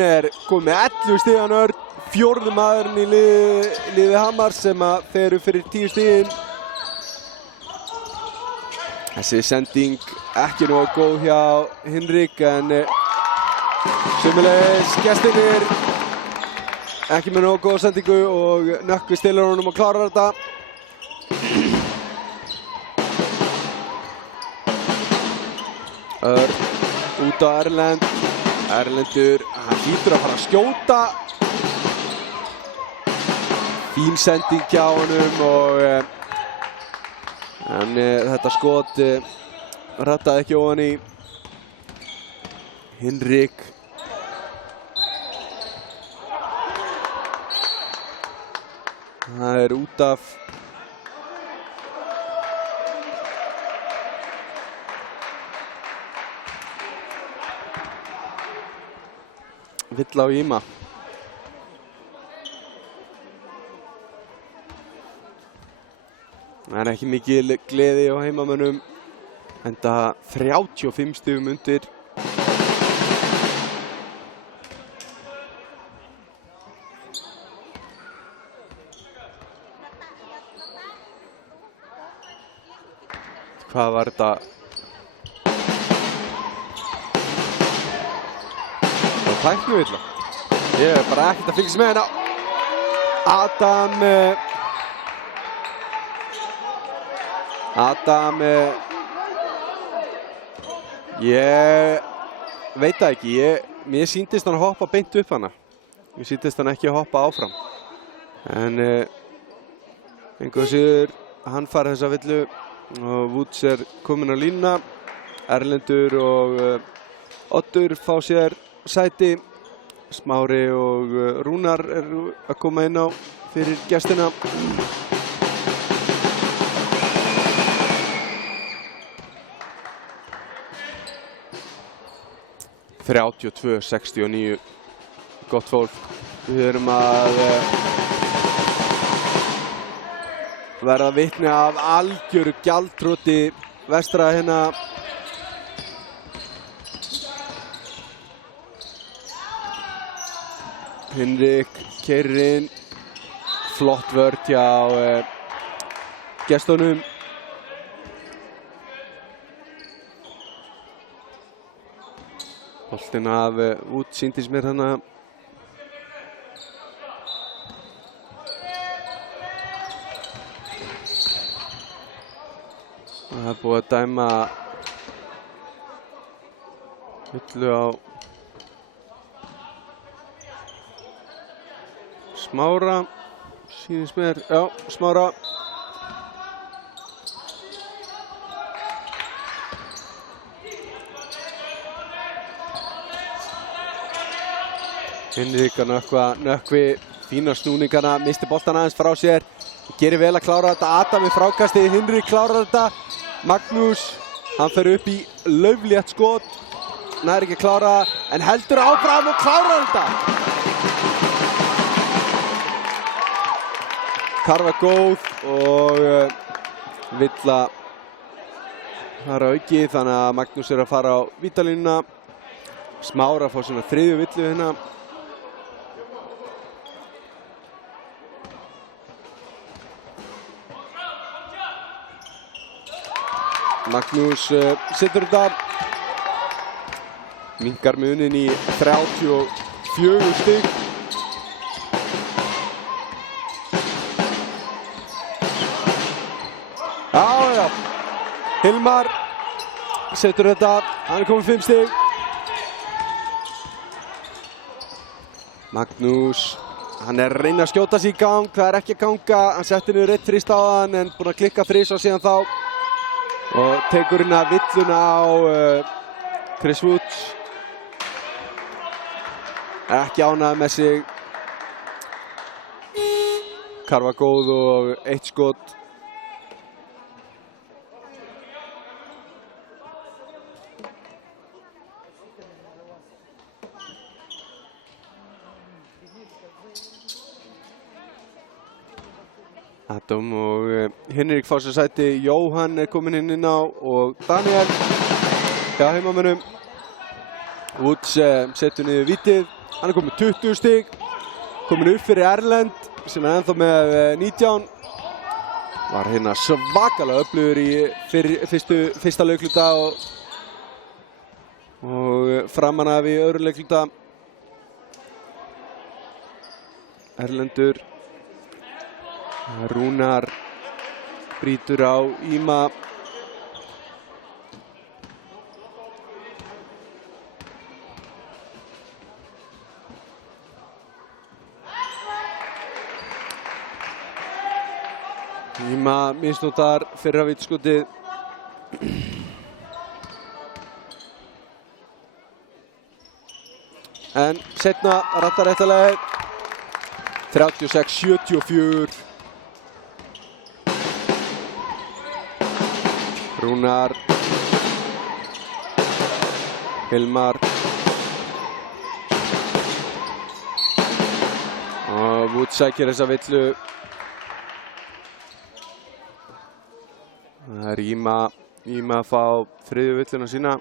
komið með 11 stigan Örn, 4. maðurinn í liði Hamars sem að þeir eru fyrir 10 stigin. Þessi sending ekki nógu góð hjá Hinrik en sömuleiðis gestirnir ekki með nógu góða sendingu og Nökkvi stilur honum og klárar þetta. Örn út á Erlend. Erlendur, hann hlýtur að fara að skjóta. Fín sending hjá honum og en þetta skot rattaði ekki ofan í Hinrik. Það út af villa og Íma. Það ekki mikil gleði á heimamönnum, enda 35 stigum undir. Hvað var þetta? Það var tæknivilla. Ég bara ekkert að fylgjast með hérna. Adam, ég veit það ekki, mér sýndist hann að hoppa beint upp hana. Mér sýndist hann ekki að hoppa áfram. En einhvern síður, hann fær þessa villu og Woods kominn á línuna. Erlendur og Oddur fá sér sæti. Smári og Rúnar að koma inn á fyrir gestina. 32-69, gott fólk. Við erum að verða vitni af algjöru gjaldþroti vestra hérna. Hinrik keyrir inn, flott vörn hjá gestunum. Boltinn af Woods sýndist mér hana. Það er búið að dæma villu á Smára, sýnist mér, já, Smára. Hinrik að Nökkvi, fína snúningarna, misti boltan aðeins frá sér. Gerir vel að klára þetta, Adam í frákasti, Hinrik klárar þetta. Magnús, hann fer upp í lauflétt skot. Nær ekki að klára, en heldur áfram og klárar þetta. Karfa góð og villa þar að auki, þannig að Magnús að fara á vítalínuna. Smára fá svona 3. villu hérna. Magnús setur þetta, minnkar munin í 34 stig. Já, Hilmar setur þetta, hann komið 5 stig. Magnús, hann að reyna að skjóta sig í gang, það ekki að ganga, hann setti niður 1 þrist á hann en búinn að klikka 3 síðan þá og tekur hérna villuna á Chris Woods. Ekki ánægður með sig. Karfa góð og 1 skot. Adam og Henrik fá sér sæti, Jóhann kominn inn á og Daniel hjá heimamönnum. Woods setur niður vítið, hann kominn 20 stig, kominn upp fyrir Erlend sem ennþá með 19. Var hérna svakalega öflugur í fyrsta leikluta og framan af í öðru leikluta. Erlendur. Rúnar brýtur á Íma. Íma misnotar fyrra vítaskotið. En seinna rattar réttalega 36-74. Rúnar, Hilmar og Woods sækir þessa villu. Það er Íma að fá 3. villuna sína.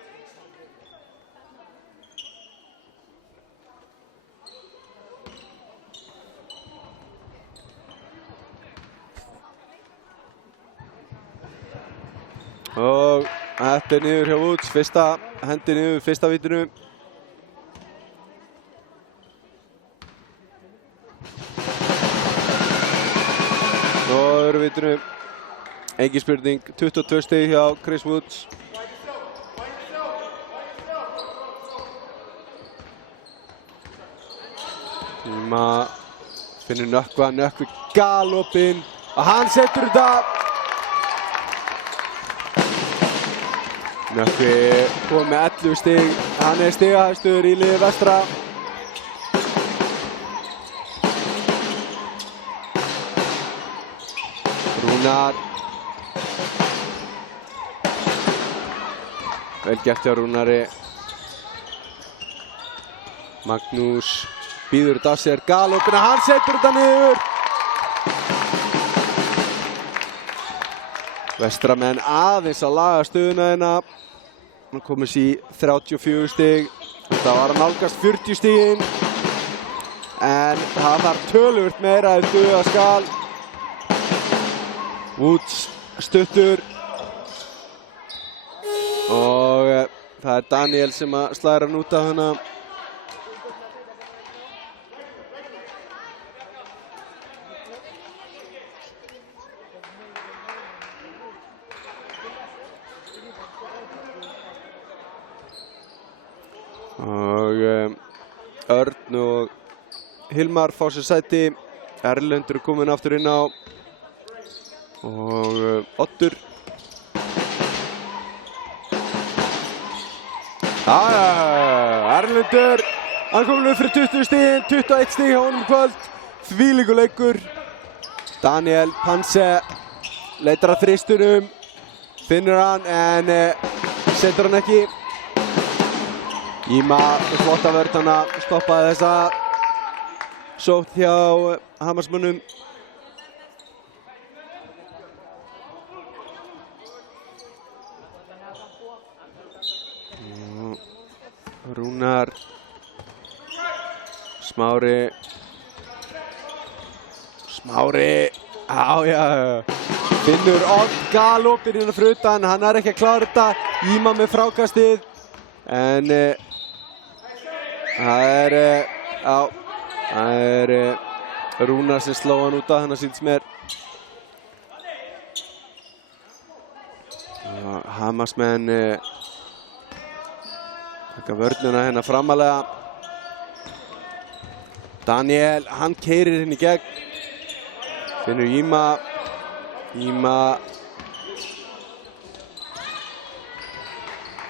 Og þetta er niður hjá Woods, hendi niður fyrsta vítinu. Og öðru vítinu, engin spurning, 22 stig hjá Chris Woods. Íma finnur Nökkvi galopinn og hann setur þetta. Nökkvi kom með 11 stig, hann er stigahæstur í liði vestra. Rúnar. Vel gert hjá Rúnari. Magnús býður þetta af sér, galopinn, hann setur þetta niður. Vestramenn aðeins að laga stöðuna hérna. Hann komist í 34 stig. Þetta var að nálgast 40 stiginn. En það þarf töluvert meira ef duga skal. Woods stuttur. Og það er Daniel sem að slæra hann út af hana. Og Örn og Hilmar fá sér sæti. Erlendur er kominn aftur inn á. Og Oddur. Erlendur, hann kominn upp fyrir 20 stigin, 21 stig hjá honum í kvöld. Þvílíkur leikur. Daniel Panse leitar að þristunum, finnur hann en setur hann ekki. Íma með flotta vörn stoppaði þessa sótt hjá Hamarsmönnum. Rúnar, Smári, finnur Odd galopinn hérna fyrir utan, hann er ekki að klára þetta. Íma með frákastið, en það er Rúnar sem sló hann út af, þannig að sýnst mér. Hamarsmenn Styrka vörnina hérna framalega. Daniel, hann keyrir hérna í gegn. Finnur Íma. Íma.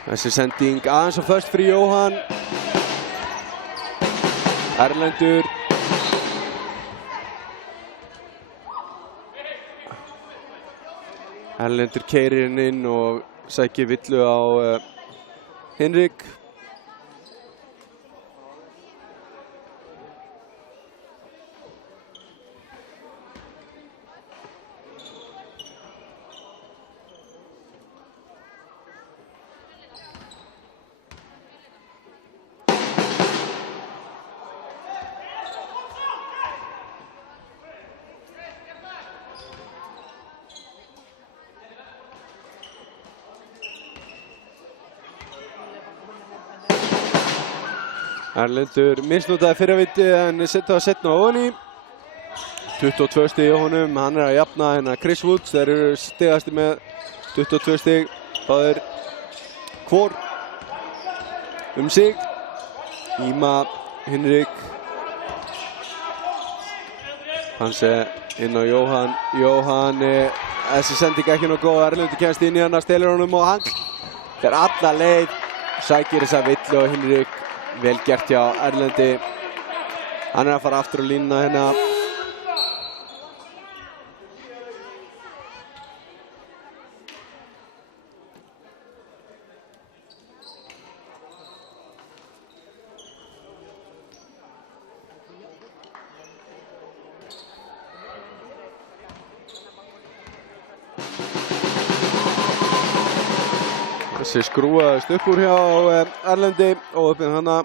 Þessi sending aðeins og först fyrir Jóhann. Erlendur. Erlendur keyrir hérna inn og sækir villu á Hinrik. Erlendur misnotaði fyrra viti en setja það setna ofan í. 22 stig á honum, hann að jafna hérna Chris Woods, þeir eru stigasti með 22 stig, báðir hvor sig. Íma, Hinrik, Hanse inn á Jóhann. Jóhann, þessi sending ekki nóg góð, Erlendur kemst inn í hann, stelur honum og hann fer alla leið, sækir þessa villu og Hinrik. Vel gert hjá Erlendi. Hann að fara aftur á línuna hérna. Þessi skrúaðist upp úr hjá Erlendi og upp með hana.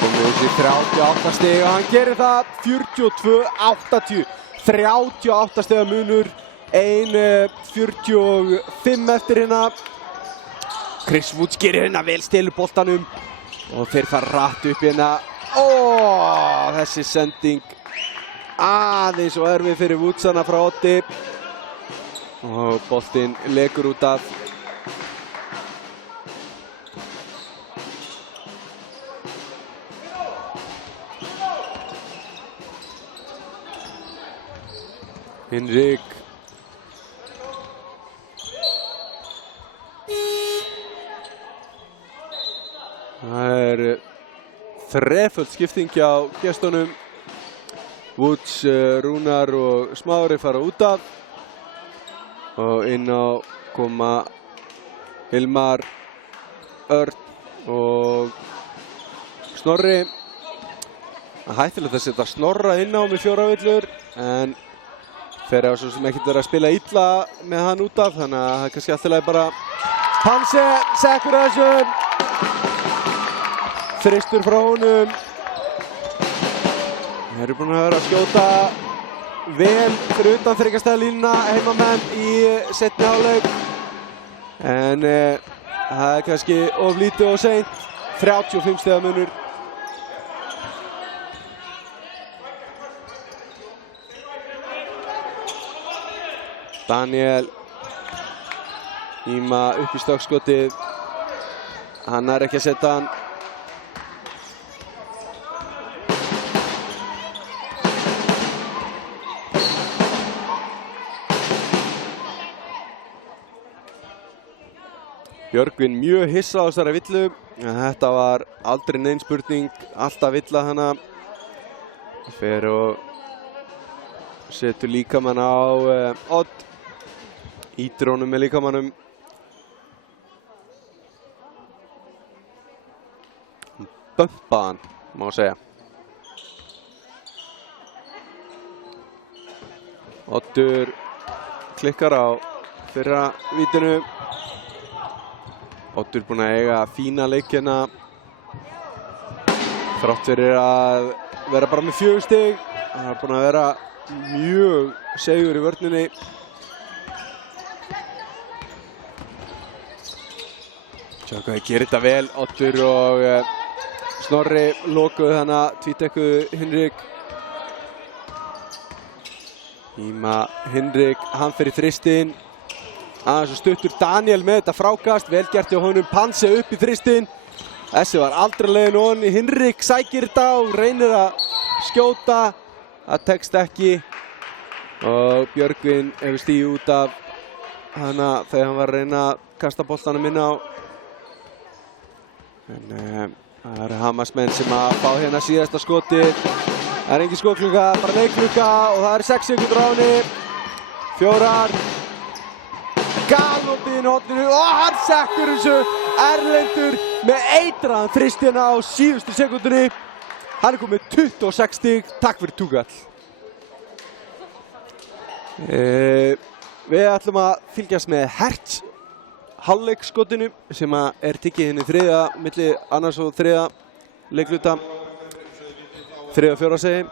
Komið þessi 38 stig og hann gerir það 42-80. 38 stiga munur, 1:45 eftir hérna. Chris Woods gerir hérna vel, stelur boltanum og þeir fara rætt upp hérna. Þessi sending aðeins og erfið fyrir Woodsana frá Oddi. Og boltinn lekur út af. Hinrik. Það þreföld skipting hjá gestunum. Woods, Rúnar og Smári fara út af. Og inn á koma Hilmar, Örn og Snorri. Það er hættulegt að setja Snorra inn á með 4 villur en þeir hafa svo sem ekkert verið að spila illa með hann út af, þannig að það er kannski alltaf bara Hanse, sekkur þessum. Þristur frá honum. Þeir eru búin að vera að skjóta vel fyrir utan þriggastæðalínuna heimamenn í seinni hálfleik. En það er kannski of lítið og seint. 35 stiga munur. Daniel. Íma upp í stökkskotið. Hann er ekki að setja hann. Björgvin mjög hissa á þessari villu. Þetta var aldrei nein spurning, alltaf villa hana. Fer og setur líkamann á Odd. Ítir honum með líkamannum. Bömpa hann, má segja. Oddur klikkar á fyrra vítinu. Oddur búinn að eiga fína leikina. Þrátt fyrir að vera bara með 4 stig. Hann er búinn að vera mjög segur í vörninni. Sjá hvað þeir gerir þetta vel. Oddur og Snorri lokuðu hana, tvítekkuðu Hinrik. Íma Hinrik, hann fer í þristinn. Aðeins og stuttur Daniel með þetta frákast, vel gert hjá honum, Panse upp í þristinn. Þessi var aldrei leiðin ofan, Hinrik sækir þetta og reynir að skjóta. Það tekst ekki og Björgvin hefur stigið út af hana þegar hann var að reyna að kasta boltanum inn á. En það eru Hamarsmenn sem að fá hérna síðasta skotið. Það er engin skotklukka, bara leikklukka og það eru 6 sekúndur á henni. 4. Galopið inn horninu og hann sekkur þessu. Erlendur með eitraðan þristina á síðustu sekúndunni. Hann er komið 26 stig. Takk fyrir Túkall. Við ætlum að fylgjast með Hertz hálfleikskotinu sem er tiggið henni þriðja, milli annars og þriðja leikluta. Þriðja og fjóra segi.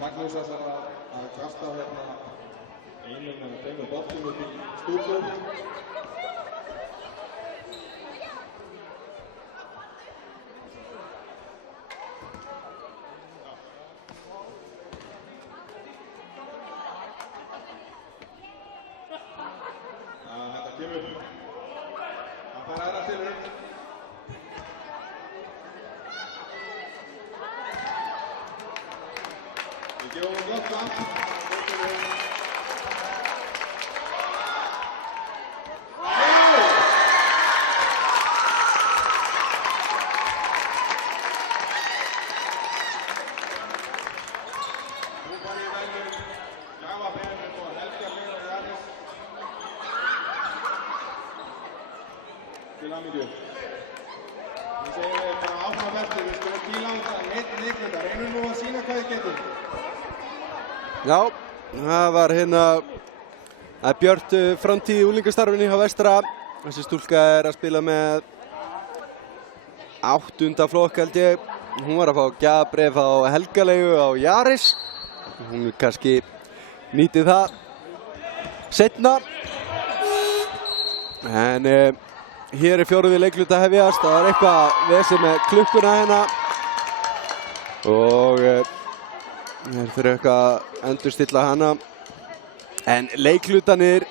Magnús ætlar að kasta hérna einum eða tveimur boltum upp í stúku. Þetta kemur. Hann fær aðra tilraun. Við gefum hann gott land. Nú fær ég velur gjafabréfið frá Helga Leifur Jaris. Til hamingju. Ég segi við bara áfram veldur, við skulum díla út að leikluta. Reynum nú að sýna hvað þið getum. Já, það var hérna Björt framtíð í unglingastarfinu hjá Vestra. Þessi stúlka er að spila með 8. flokk held ég. Hún var að fá gjafabréf á Helgaleigu á Jaris. Hún kannski nýtið það seinna. En hér er fjóruði leikluta að hefjast. Það var eitthvað vesið með klukkuna hérna. Og þeir þurfa eitthvað að endurstilla hana. En leiklutanir,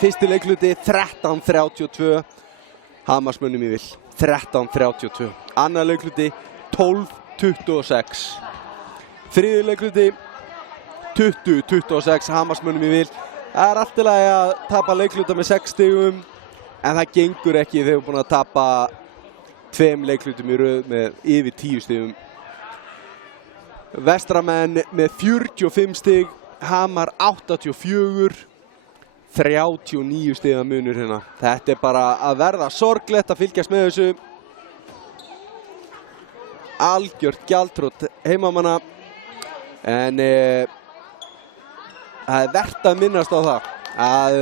fyrsti leikluti 13:32. Hamarsmönnum í vil. 13:32. Annar leikluti 12:26. Þriði leikluti 20:26. Hamarsmönnum í vil. Það er allt í lagi að tapa leikluta með 6 stigum. En það gengur ekki þegar við erum búin að tapa 2 leiklutum í röð með yfir 10 stigum. Vestramenn með 45 stig, Hamar 84, 39 stiga munur hérna. Þetta er bara að verða sorglegt að fylgjast með þessu. Algjört gjaldþrot heimamanna. En það er verðt að minnast á það að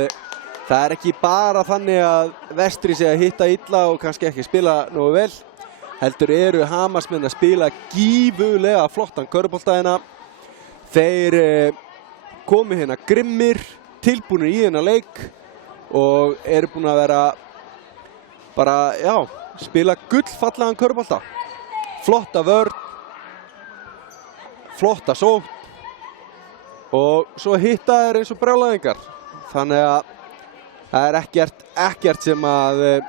það er ekki bara þannig að Vestri sé að hitta illa og kannski ekki spila nógu vel. Heldur eru Hamarsmenn að spila gífurlega flottan körfubolta hérna. Þeir komu hérna grimmir, tilbúnir í hérna leik og eru búin að vera bara, já, spila gullfallegan körfubolta. Flotta vörn, flotta sókn og svo hitta þeir eins og brjálæðingar. Þannig að það er ekkert sem að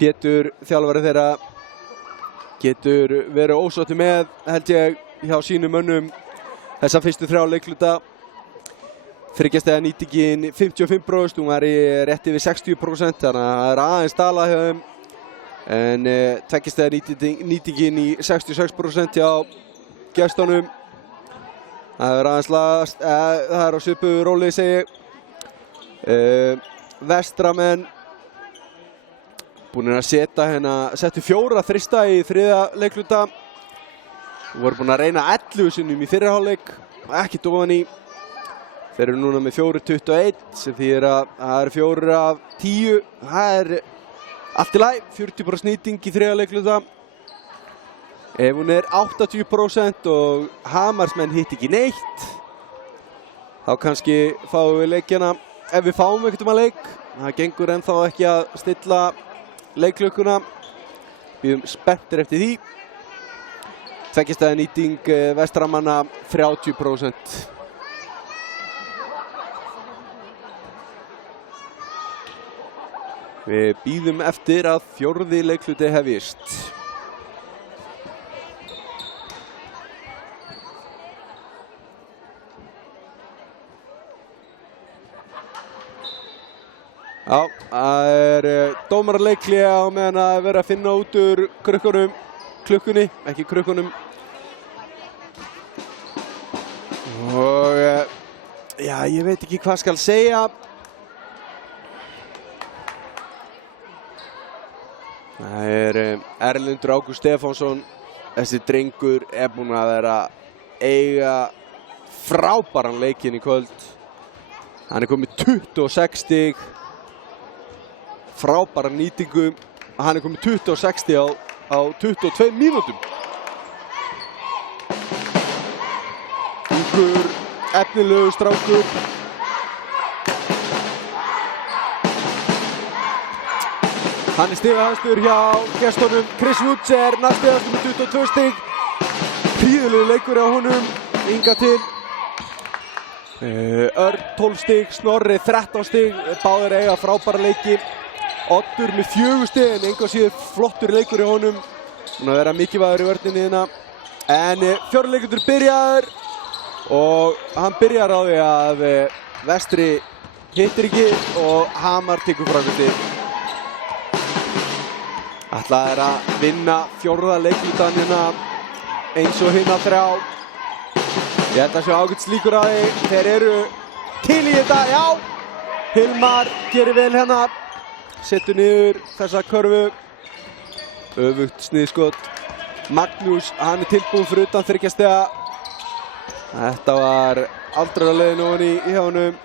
Pétur þjálfari þeirra getur verið ósáttur með, held ég, hjá sínum mönnum þessa fyrstu 3 leikluta. Þriggja stiga nýtingin 55%, hún var í rétt yfir 60%, þannig að það er aðeins dalað hjá þeim. En 2 stiga nýtingin í 66% hjá gestunum. Það er aðeins lagast, það er á svipuðu róli, segi ég. Vestramenn búin að settu 4 þrista í 3. leikluta. Voru búin að reyna 11 sinnum í fyrri hálfleik, ekkert ofan í. Þeir eru núna með 4-21 sem þýðir að það eru 4 af 10. Það er Allt í lagi, 40% nýting í þriðja leikluta. Ef hún er 80% og Hamarsmenn hitt ekki neitt, þá kannski fáum við leikina, ef við fáum einhvern leik. Það gengur ennþá ekki að stilla leiklukkuna. Við erum spenntir eftir því. Tveggja nýting Vestramanna 30%. Við bíðum eftir að fjórði leikluti hefjist. Já, það dómaraleikli á meðan að vera að finna út úr klukkunni, ekki krukkunum. Og já, ég veit ekki hvað skal segja. Það Erlendur Ágúst Stefánsson. Þessi drengur búinn að vera eiga frábæran leikinn í kvöld. Hann komið 26 stig. Frábæra nýtingu. Hann komið 26 stig á 22 mínútum. Ungur, efnilegur strákur. Hann stigahæstur hjá gestunum. Chris Woods næststigahæstur með 22 stig. Prýðilegur leikur á honum hingað til. Örn 12 stig, Snorri 13 stig. Báðir eiga frábæra leiki. Oddur með 4 stig en engu að síður flottur leikur í honum. Hún að vera mikilvægur í vörninni hérna. En fjórði leikur byrjaður og hann byrjar á því að Vestri hittir ekki og Hamar tekur framkvæmdi. Ætlaði að vinna fjórða leiklutan hérna eins og hinna þrjá. Ég held að sjá ágætis líkur á því. Þeir eru til í þetta, já! Hilmar gerir vel hérna. Setur niður þessa körfu. Öfugt sniðskot. Magnús, hann tilbúinn fyrir utan 3 stiga. Þetta var aldrei að leiðin ofan í hjá honum.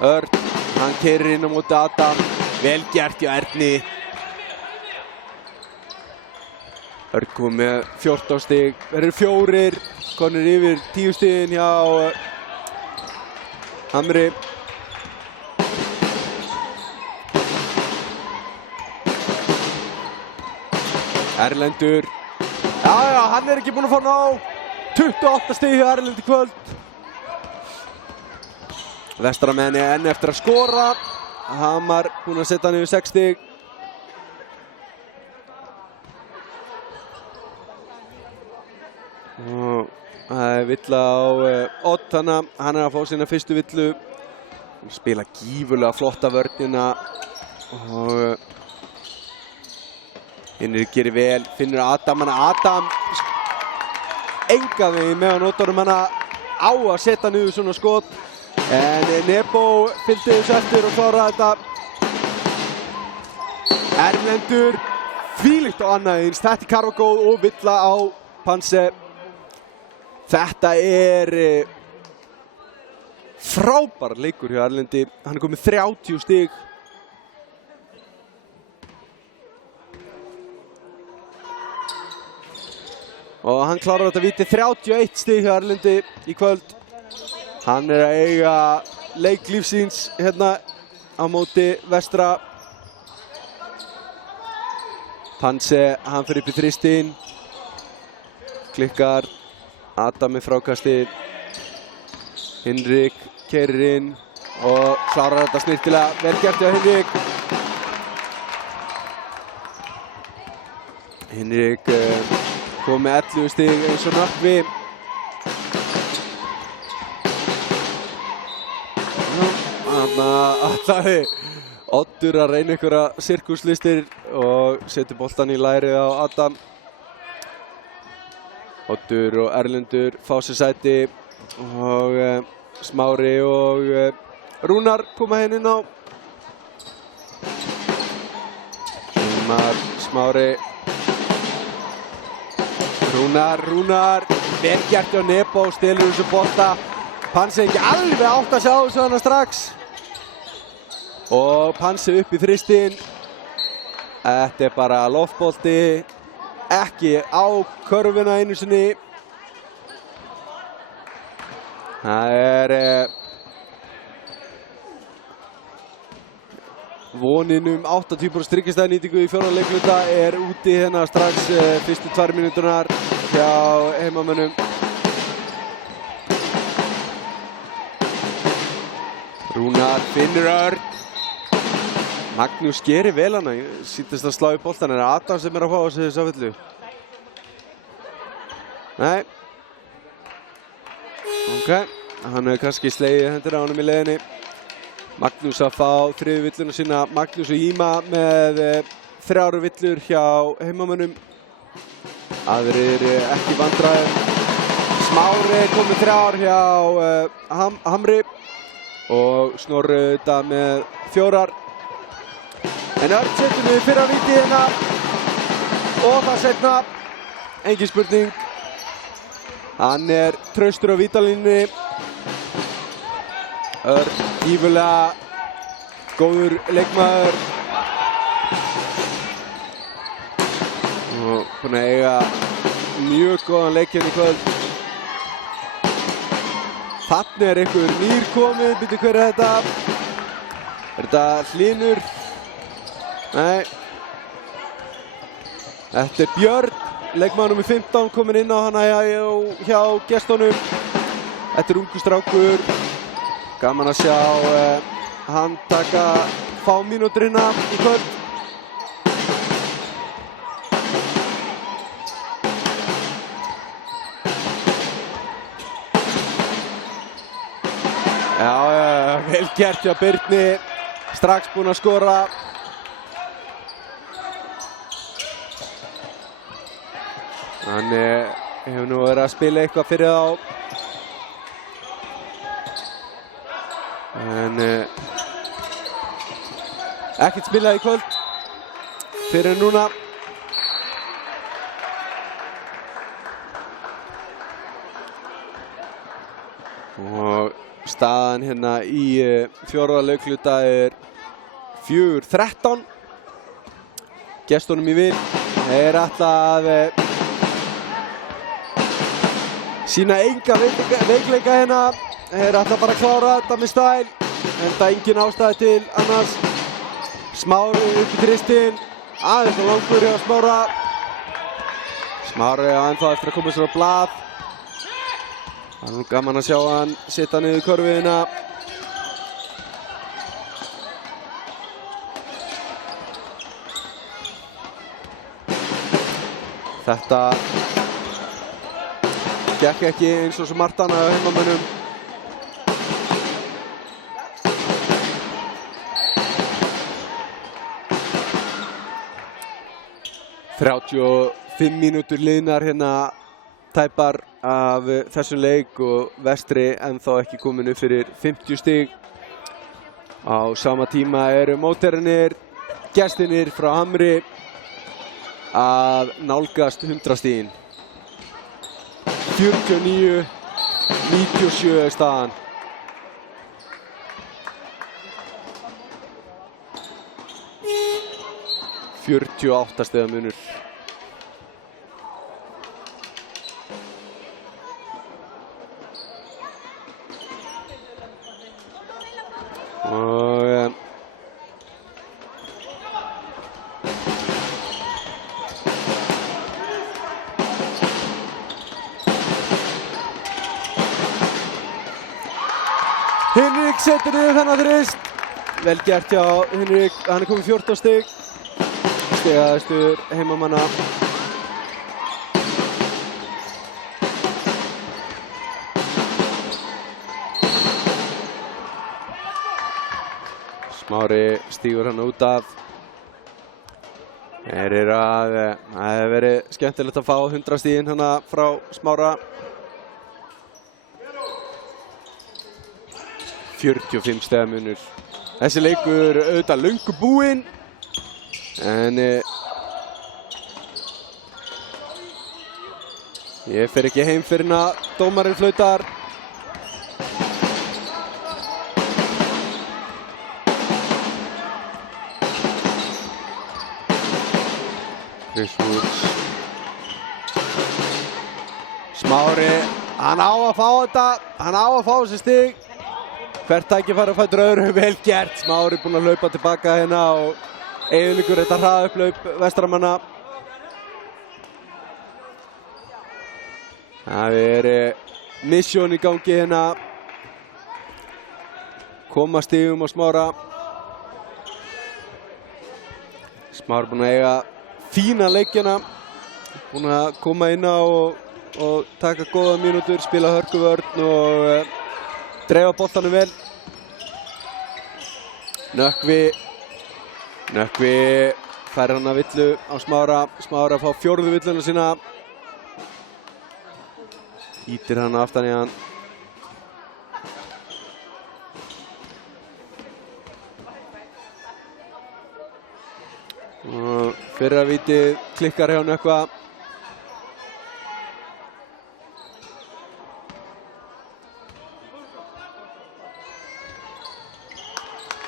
Örn, hann keyrir inn á móti Adam. Vel gert hjá Erni. Örn kom með 14 stig. Þeir eru 4, konur yfir 10 stigin hjá Hamri. Erlendur. Já, hann ekki búinn að fá ná. 28 stig hjá Erlendi í kvöld. Vestramenn enn eftir að skora. Hamar búinn að setja hann yfir 6 stig. Það villa á Odd, þannig að hann að fá sína fyrstu villu. Hann spila gífurlega flotta vörnina og hinnir gerir vel, finnur Adam enga veginn með að notarum hana á að setja niður svona skot. En Nebo fylgdi þessu eftir og kláraði þetta. Erlendur, þvílíkt á annað eins. Þetta karvagóð og villa á Panse. Þetta frábær leikur hjá Erlendi. Hann komið 30 stig. Og hann klárar þetta víti 31 stig hjá Erlendi í kvöld. Hann að eiga leik lífsins hérna á móti Vestra. Panse, hann fyrir upp í þristinn. Klikkar. Adam með frákasti. Hinrik keyrir inn og klárar þetta snyrtilega. Vel gert hjá Hinrik. Hinrik kom með 11 stig eins og Nökkvi. Ætlaði Oddur að reyna einhverja sirkuslistir og setur boltan í lærið á Adam. Oddur og Erlendur fá sér sæti og Smári og Rúnar koma hérna inn á. Smári. Rúnar. Vel gert hjá Nebo, stelur þessu bolta. Pansi ekki alveg átt að sjá þessu hana strax. Og Pansi upp í þristinn. Þetta bara loftbolti. Ekki á körfuna einu sinni. Það vonin 80% tryggistæðnýtingu í fjórða leikluta úti hérna strax fyrstu 2 mínúturnar hjá heimamönnum. Rúnar finnur Örn. Magnús gerir vel hana, sýntist að slá í boltan, Adam sem að fá á sig þessa fullu. Nei. Ok, hann hefur kannski slegið hendur á honum í leiðinni. Magnús að fá 3. villuna sína. Magnús og Íma með 3 villur hjá heimamönnum. Aðrir ekki vandræðum. Smári komið 3 hjá Hamri. Og Snorri þetta með 4. En Örn setur við fyrra víti hérna. Og það setna. Engin spurning. Hann traustur á vítalínunni. Örn gífurlega góður leikmaður. Og búinn að eiga mjög góðan leik hérna í kvöld. Þarna einhver nýr komið, býttu hver þetta? Þetta Hlynur? Nei. Þetta Björn, leikmaður nr. 15, kominn inn á hana hjá gestunum. Þetta ungu strákur. Gaman að sjá hann taka fá mínútur hérna í kvöld. Já, vel gert hjá Birni. Strax búinn að skora. Hann hefur nú verið að spila eitthvað fyrir þá. En ekkert spilað í kvöld fyrir núna. Og staðan hérna í fjórða leikluta 4-13. Gestunum í vil ætla að sína enga veikleika hérna. Ætla bara að klára þetta með stæl. Enda engin ástæði til annars. Smári upp í þristinn. Aðeins á langur hjá Smára. Smári á ennþá eftir að koma sér á blað. Það er nú gaman að sjá hann sitja niður körfuðina. Þetta gekk ekki eins og svo margt annað á heimamönnum. og 5 mínútur liðnar hérna tæpar af þessum leik og Vestri ennþá ekki komin upp fyrir 50 stig. Á sama tíma eru mótherjarnir, gestirnir frá Hamri að nálgast 100 stigin. 49-97 staðan. ...48 stiga munur. Og Hinrik setur niður þennan þrist. Vel gert hjá Hinrik, hann komið 14 stig. Stigaðastur heimamanna. Smári stígur hann út af. Það hefur verið skemmtilegt að fá 100 stigin hana frá Smára. 45 stiga munur. Þessi leikur auðvitað löngu búinn. En ég fer ekki heim fyrir að dómarinn flautar. Chris Woods. Smári, hann á að fá þetta, hann á að fá þessi stig. Hvert tækifæri fætur öðru, vel gert. Smári búinn að hlaupa tilbaka hérna og eyðileggur þetta hraðupphlaup Vestramanna. Það er mission í gangi hérna. Koma stigum á Smára. Smári búinn að eiga fína leikina. Búinn að koma inn á og taka góða mínútur, spila hörkuvörn og dreifa boltanum vel. Nökkvi fær hann að villu á Smára. Smára fá 4. villuna sína. Ítir hann aftan í hann. Og fyrra vítið klikkar hjá Nökkva.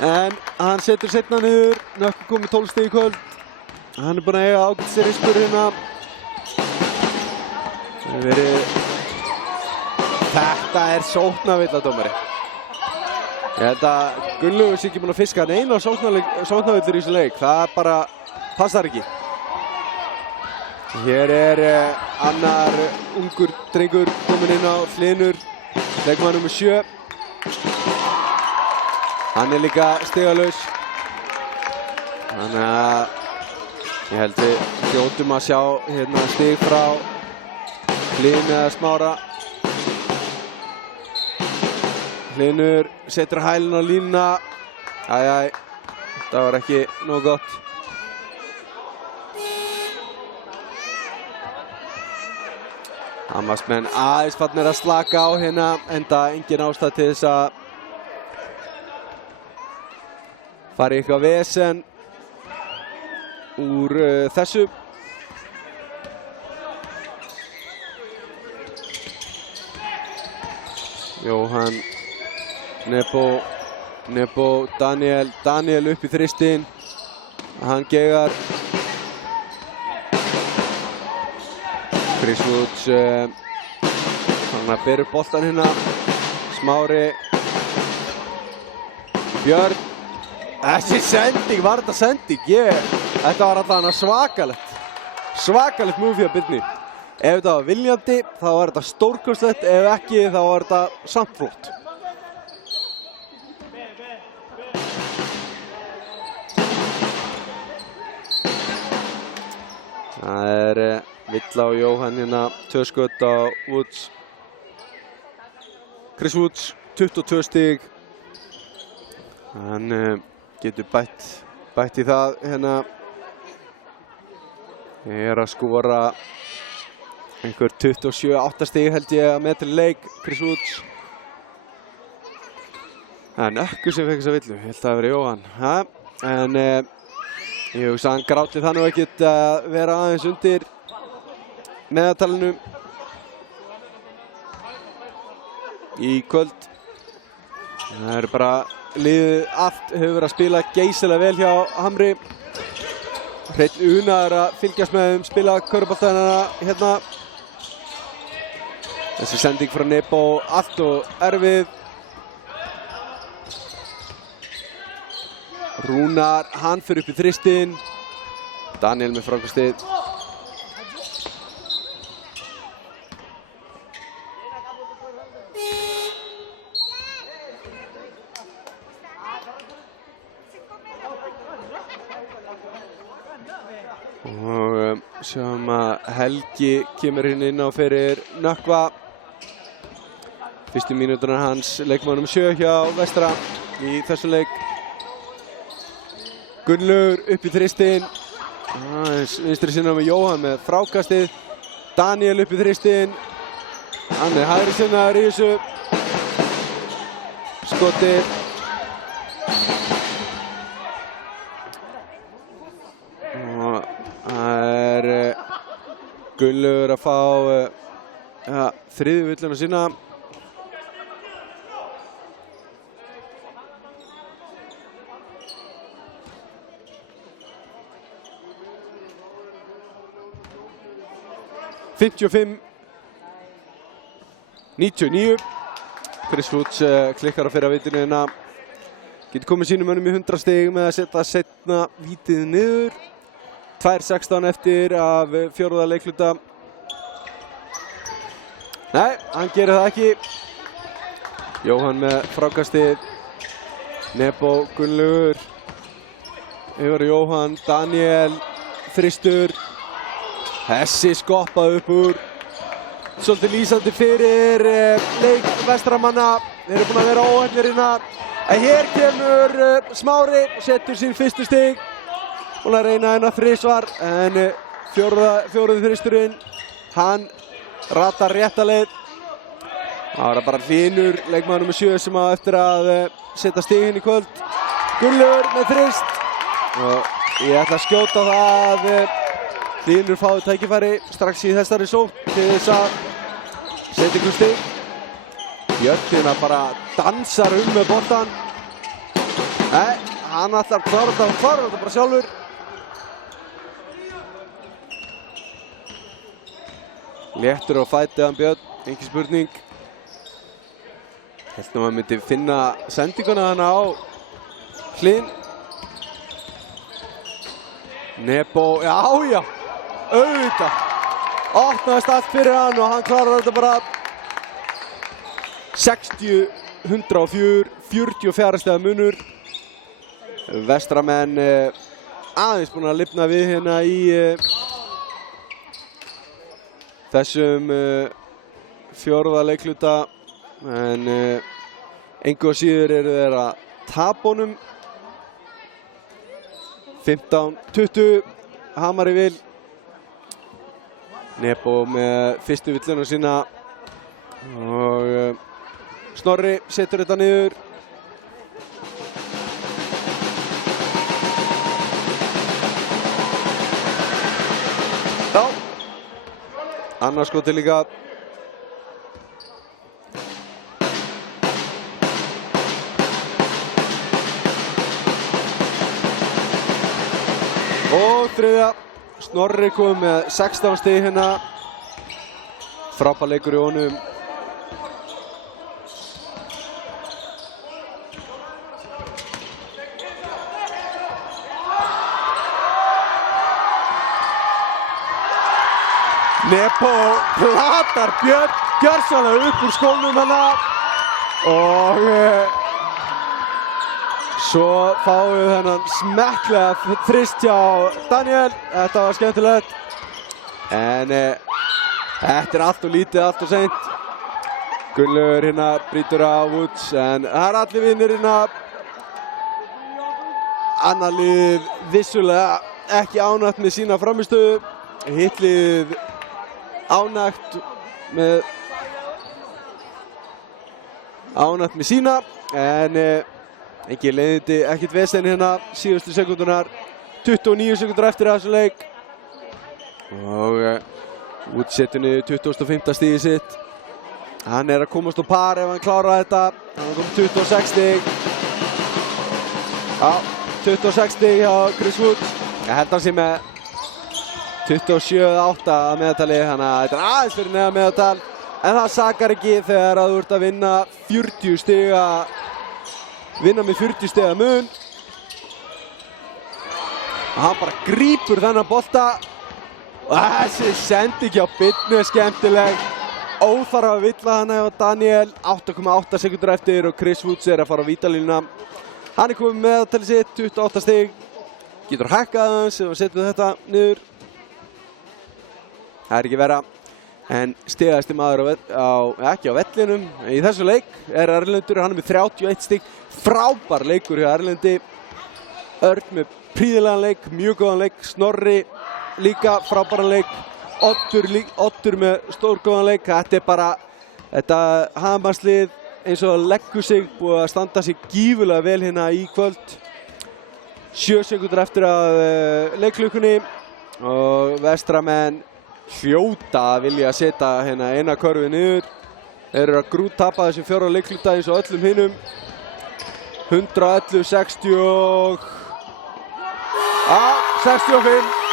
En hann setur seinna niður. Nökkvi kom með 12 stig í kvöld. Hann er búinn að eiga ágætis rispur hérna. Þetta er sóknarvilla, dómari. Ég held að Gunnlaugur sé ekki búinn að fiska hann einu sóknarvillur í þessu leik. Það bara passar ekki. Hér er annar ungur drengur kominn inn á, Hlynur, leikmaður númer 7. Hann er líka stigalaus. Þannig að ég held við hljótum að sjá hérna stig frá Hlyn eða Smára. Hlynur setur hælinn á línuna. Æ, það var ekki nógu gott. Hamarsmenn aðeins farnir að slaka á hérna, enda engin ástæða til þess að fara í eitthvað vesen úr þessu. Jóhann, Nebo, Daniel upp í þristinn. Hann geigar. Chris Woods, hann að bera upp boltan hérna. Smári. Björn. Þessi sending, var þetta sending? Þetta var alltaf svakalegt move hjá Birni. Ef þetta var viljandi, þá var þetta stórkostlegt. Ef ekki, þá var þetta samt flott. Það er Villa og Jóhann hérna, 2 skot á Woods. Chris Woods, 22 stig. Hann getur bætt í það hérna. Ég er að skora einhver 27-8 stig held ég að metri leik, Chris Woods. Það er Nökkvi sem fekk þessa villu, ég held að það veri Jóhann. En ég hugsa að hann gráti það nú ekkert að vera aðeins undir meðaltalinu í kvöld. Það er bara liðið allt hefur verið að spila geysilega vel hjá Hamri. Hreinn unaður að fylgjast með þeim spila körfuboltana hérna. Þessi sending frá Nebo allt og erfið. Rúnar, hann fyrir upp í þristinn. Daniel með frákastið. Og sjáum að Helgi kemur inn á fyrir Nökkva. Fyrstu mínúturnar hans, leikmaður númer 7 hjá Vestra í þessum leik. Gunnlaugur upp í þristinn. Vinstri sinna með Jóhann með frákastið. Daniel upp í þristinn. Hann er hægri sinnaður í þessu. Skotið. Og það er Gunnlaugur að fá þriðju villuna sína. 55-99. Chris Woods klikkar á fyrra vitinu hérna. Getur komið sínum mönnum í 100 stig með að setja seinna vítið niður. 2:16 eftir af fjórða leikluta. Nei, hann gerir það ekki. Jóhann með frákastið. Nebo, Gunnlaugur. Yfir Jóhann, Daniel, þristur. Þessi skoppaði upp úr. Svolítið lýsandi fyrir leik vestramanna. Þeir eru búin að vera óheppnir hérna. En hér kemur Smári og setur sín fyrstu stig. Búin að reyna hérna þrisvar, en fjóruði þristurinn, hann ratar rétta leið. Það var bara Hlynur, leikmaður nr. 7 sem á eftir að setja stiginn í kvöld. Gunnlaugur með þrist. Og ég ætla að skjóta það að Hlynur fái tækifæri strax í þessari sókn til þess að setja ykkur stig. Björn bara dansar með boltan. Nei, hann ætlar að klára þetta bara sjálfur. Léttur á fætið hann Björn, engin spurning. Held nú að hann myndi finna sendinguna hana á Hlyn. Nebo, já, auðvitað. Opnaðist allt fyrir hann og hann klárar þetta bara 60-104, 44 stiga munur. Vestramenn aðeins búin að lifna við hérna í þessum fjórða leikluta, en engu og síður eru þeir að tapa honum. 15-20, Hamari vil. Nebo með fyrstu villuna sína og Snorri setur þetta niður. Já, annars skotið líka. Og þriðja, Snorri kom með 16 stig hérna. Frábær leikur í honum. Nebo platar Björn gjörsamlega upp úr skónum hana. Og svo fáum við þennan smekklega þrist hjá Daniel. Þetta var skemmtilegt. En þetta er allt og lítið, allt og seint. Gunnlaugur hérna brýtur á Woods, en það er allir vinnir hérna. Annað lið vissulega ekki ánægt með sína frammistöðu. Hitt lið ánægt með sína, en engin leiðindi, ekkert vesen hérna síðustu sekundunar. 29 sekundur eftir þessu leik. Og Woods setur niður 25. stigið sitt. Hann er að komast á par ef hann klárar þetta. Hann er komið 26 stig. Já, 26 stig hjá Chris Woods. Ég held hann sé með 27-8 að meðaltali, þannig að þetta er aðeins fyrir neðan meðaltal. En það sakar ekki þegar að þú ert að vinna 40 stiga, vinna með 40 stiga mun. Og hann bara grípur þennan bolta. Og þessi sending hjá Birnu er skemmtileg. Óþarfa að villa hana hjá Daniel. 8,8 sekundur eftir og Chris Woods er að fara á vítalínuna. Hann er komið með meðaltali sitt, 28 stig. Getur hækkað aðeins ef við setjum þetta niður. Það er ekki vera. En stigasti maður ekki á vellinum í þessu leik er Erlendur. Hann er með 31 stig. Frábær leikur hjá Erlendi. Örn með prýðilegan leik, mjög góðan leik. Snorri líka frábæran leik. Oddur með stórgóðan leik. Þetta er bara, þetta Hamarslið eins og leggur sig, búið að standa sig gífurlega vel hérna í kvöld. 7 sekundur eftir að leiklukunni og vestramenn hljóta að vilja setja hérna eina körfu niður. Þeir eru að grúttapa þessum fjóra leikluta eins og öllum hinum. 111-65.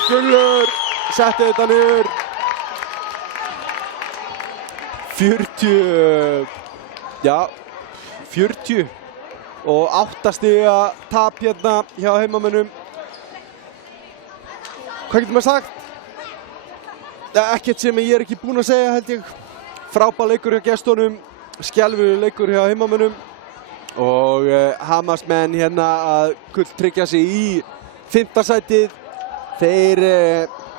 Gunnlaugur setti þetta niður. 48 stiga tap hérna hjá heimamönnum. Hvað getur maður sagt? Ekkert sem ég er ekki búinn að segja, held ég. Frábær leikur hjá gestunum, skelfilegur leikur hjá heimamönnum og Hamas-menn hérna að gulltryggja sig í 5. sætið. Þeir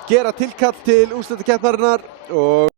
gera tilkall til úrslitakeppnarinnar og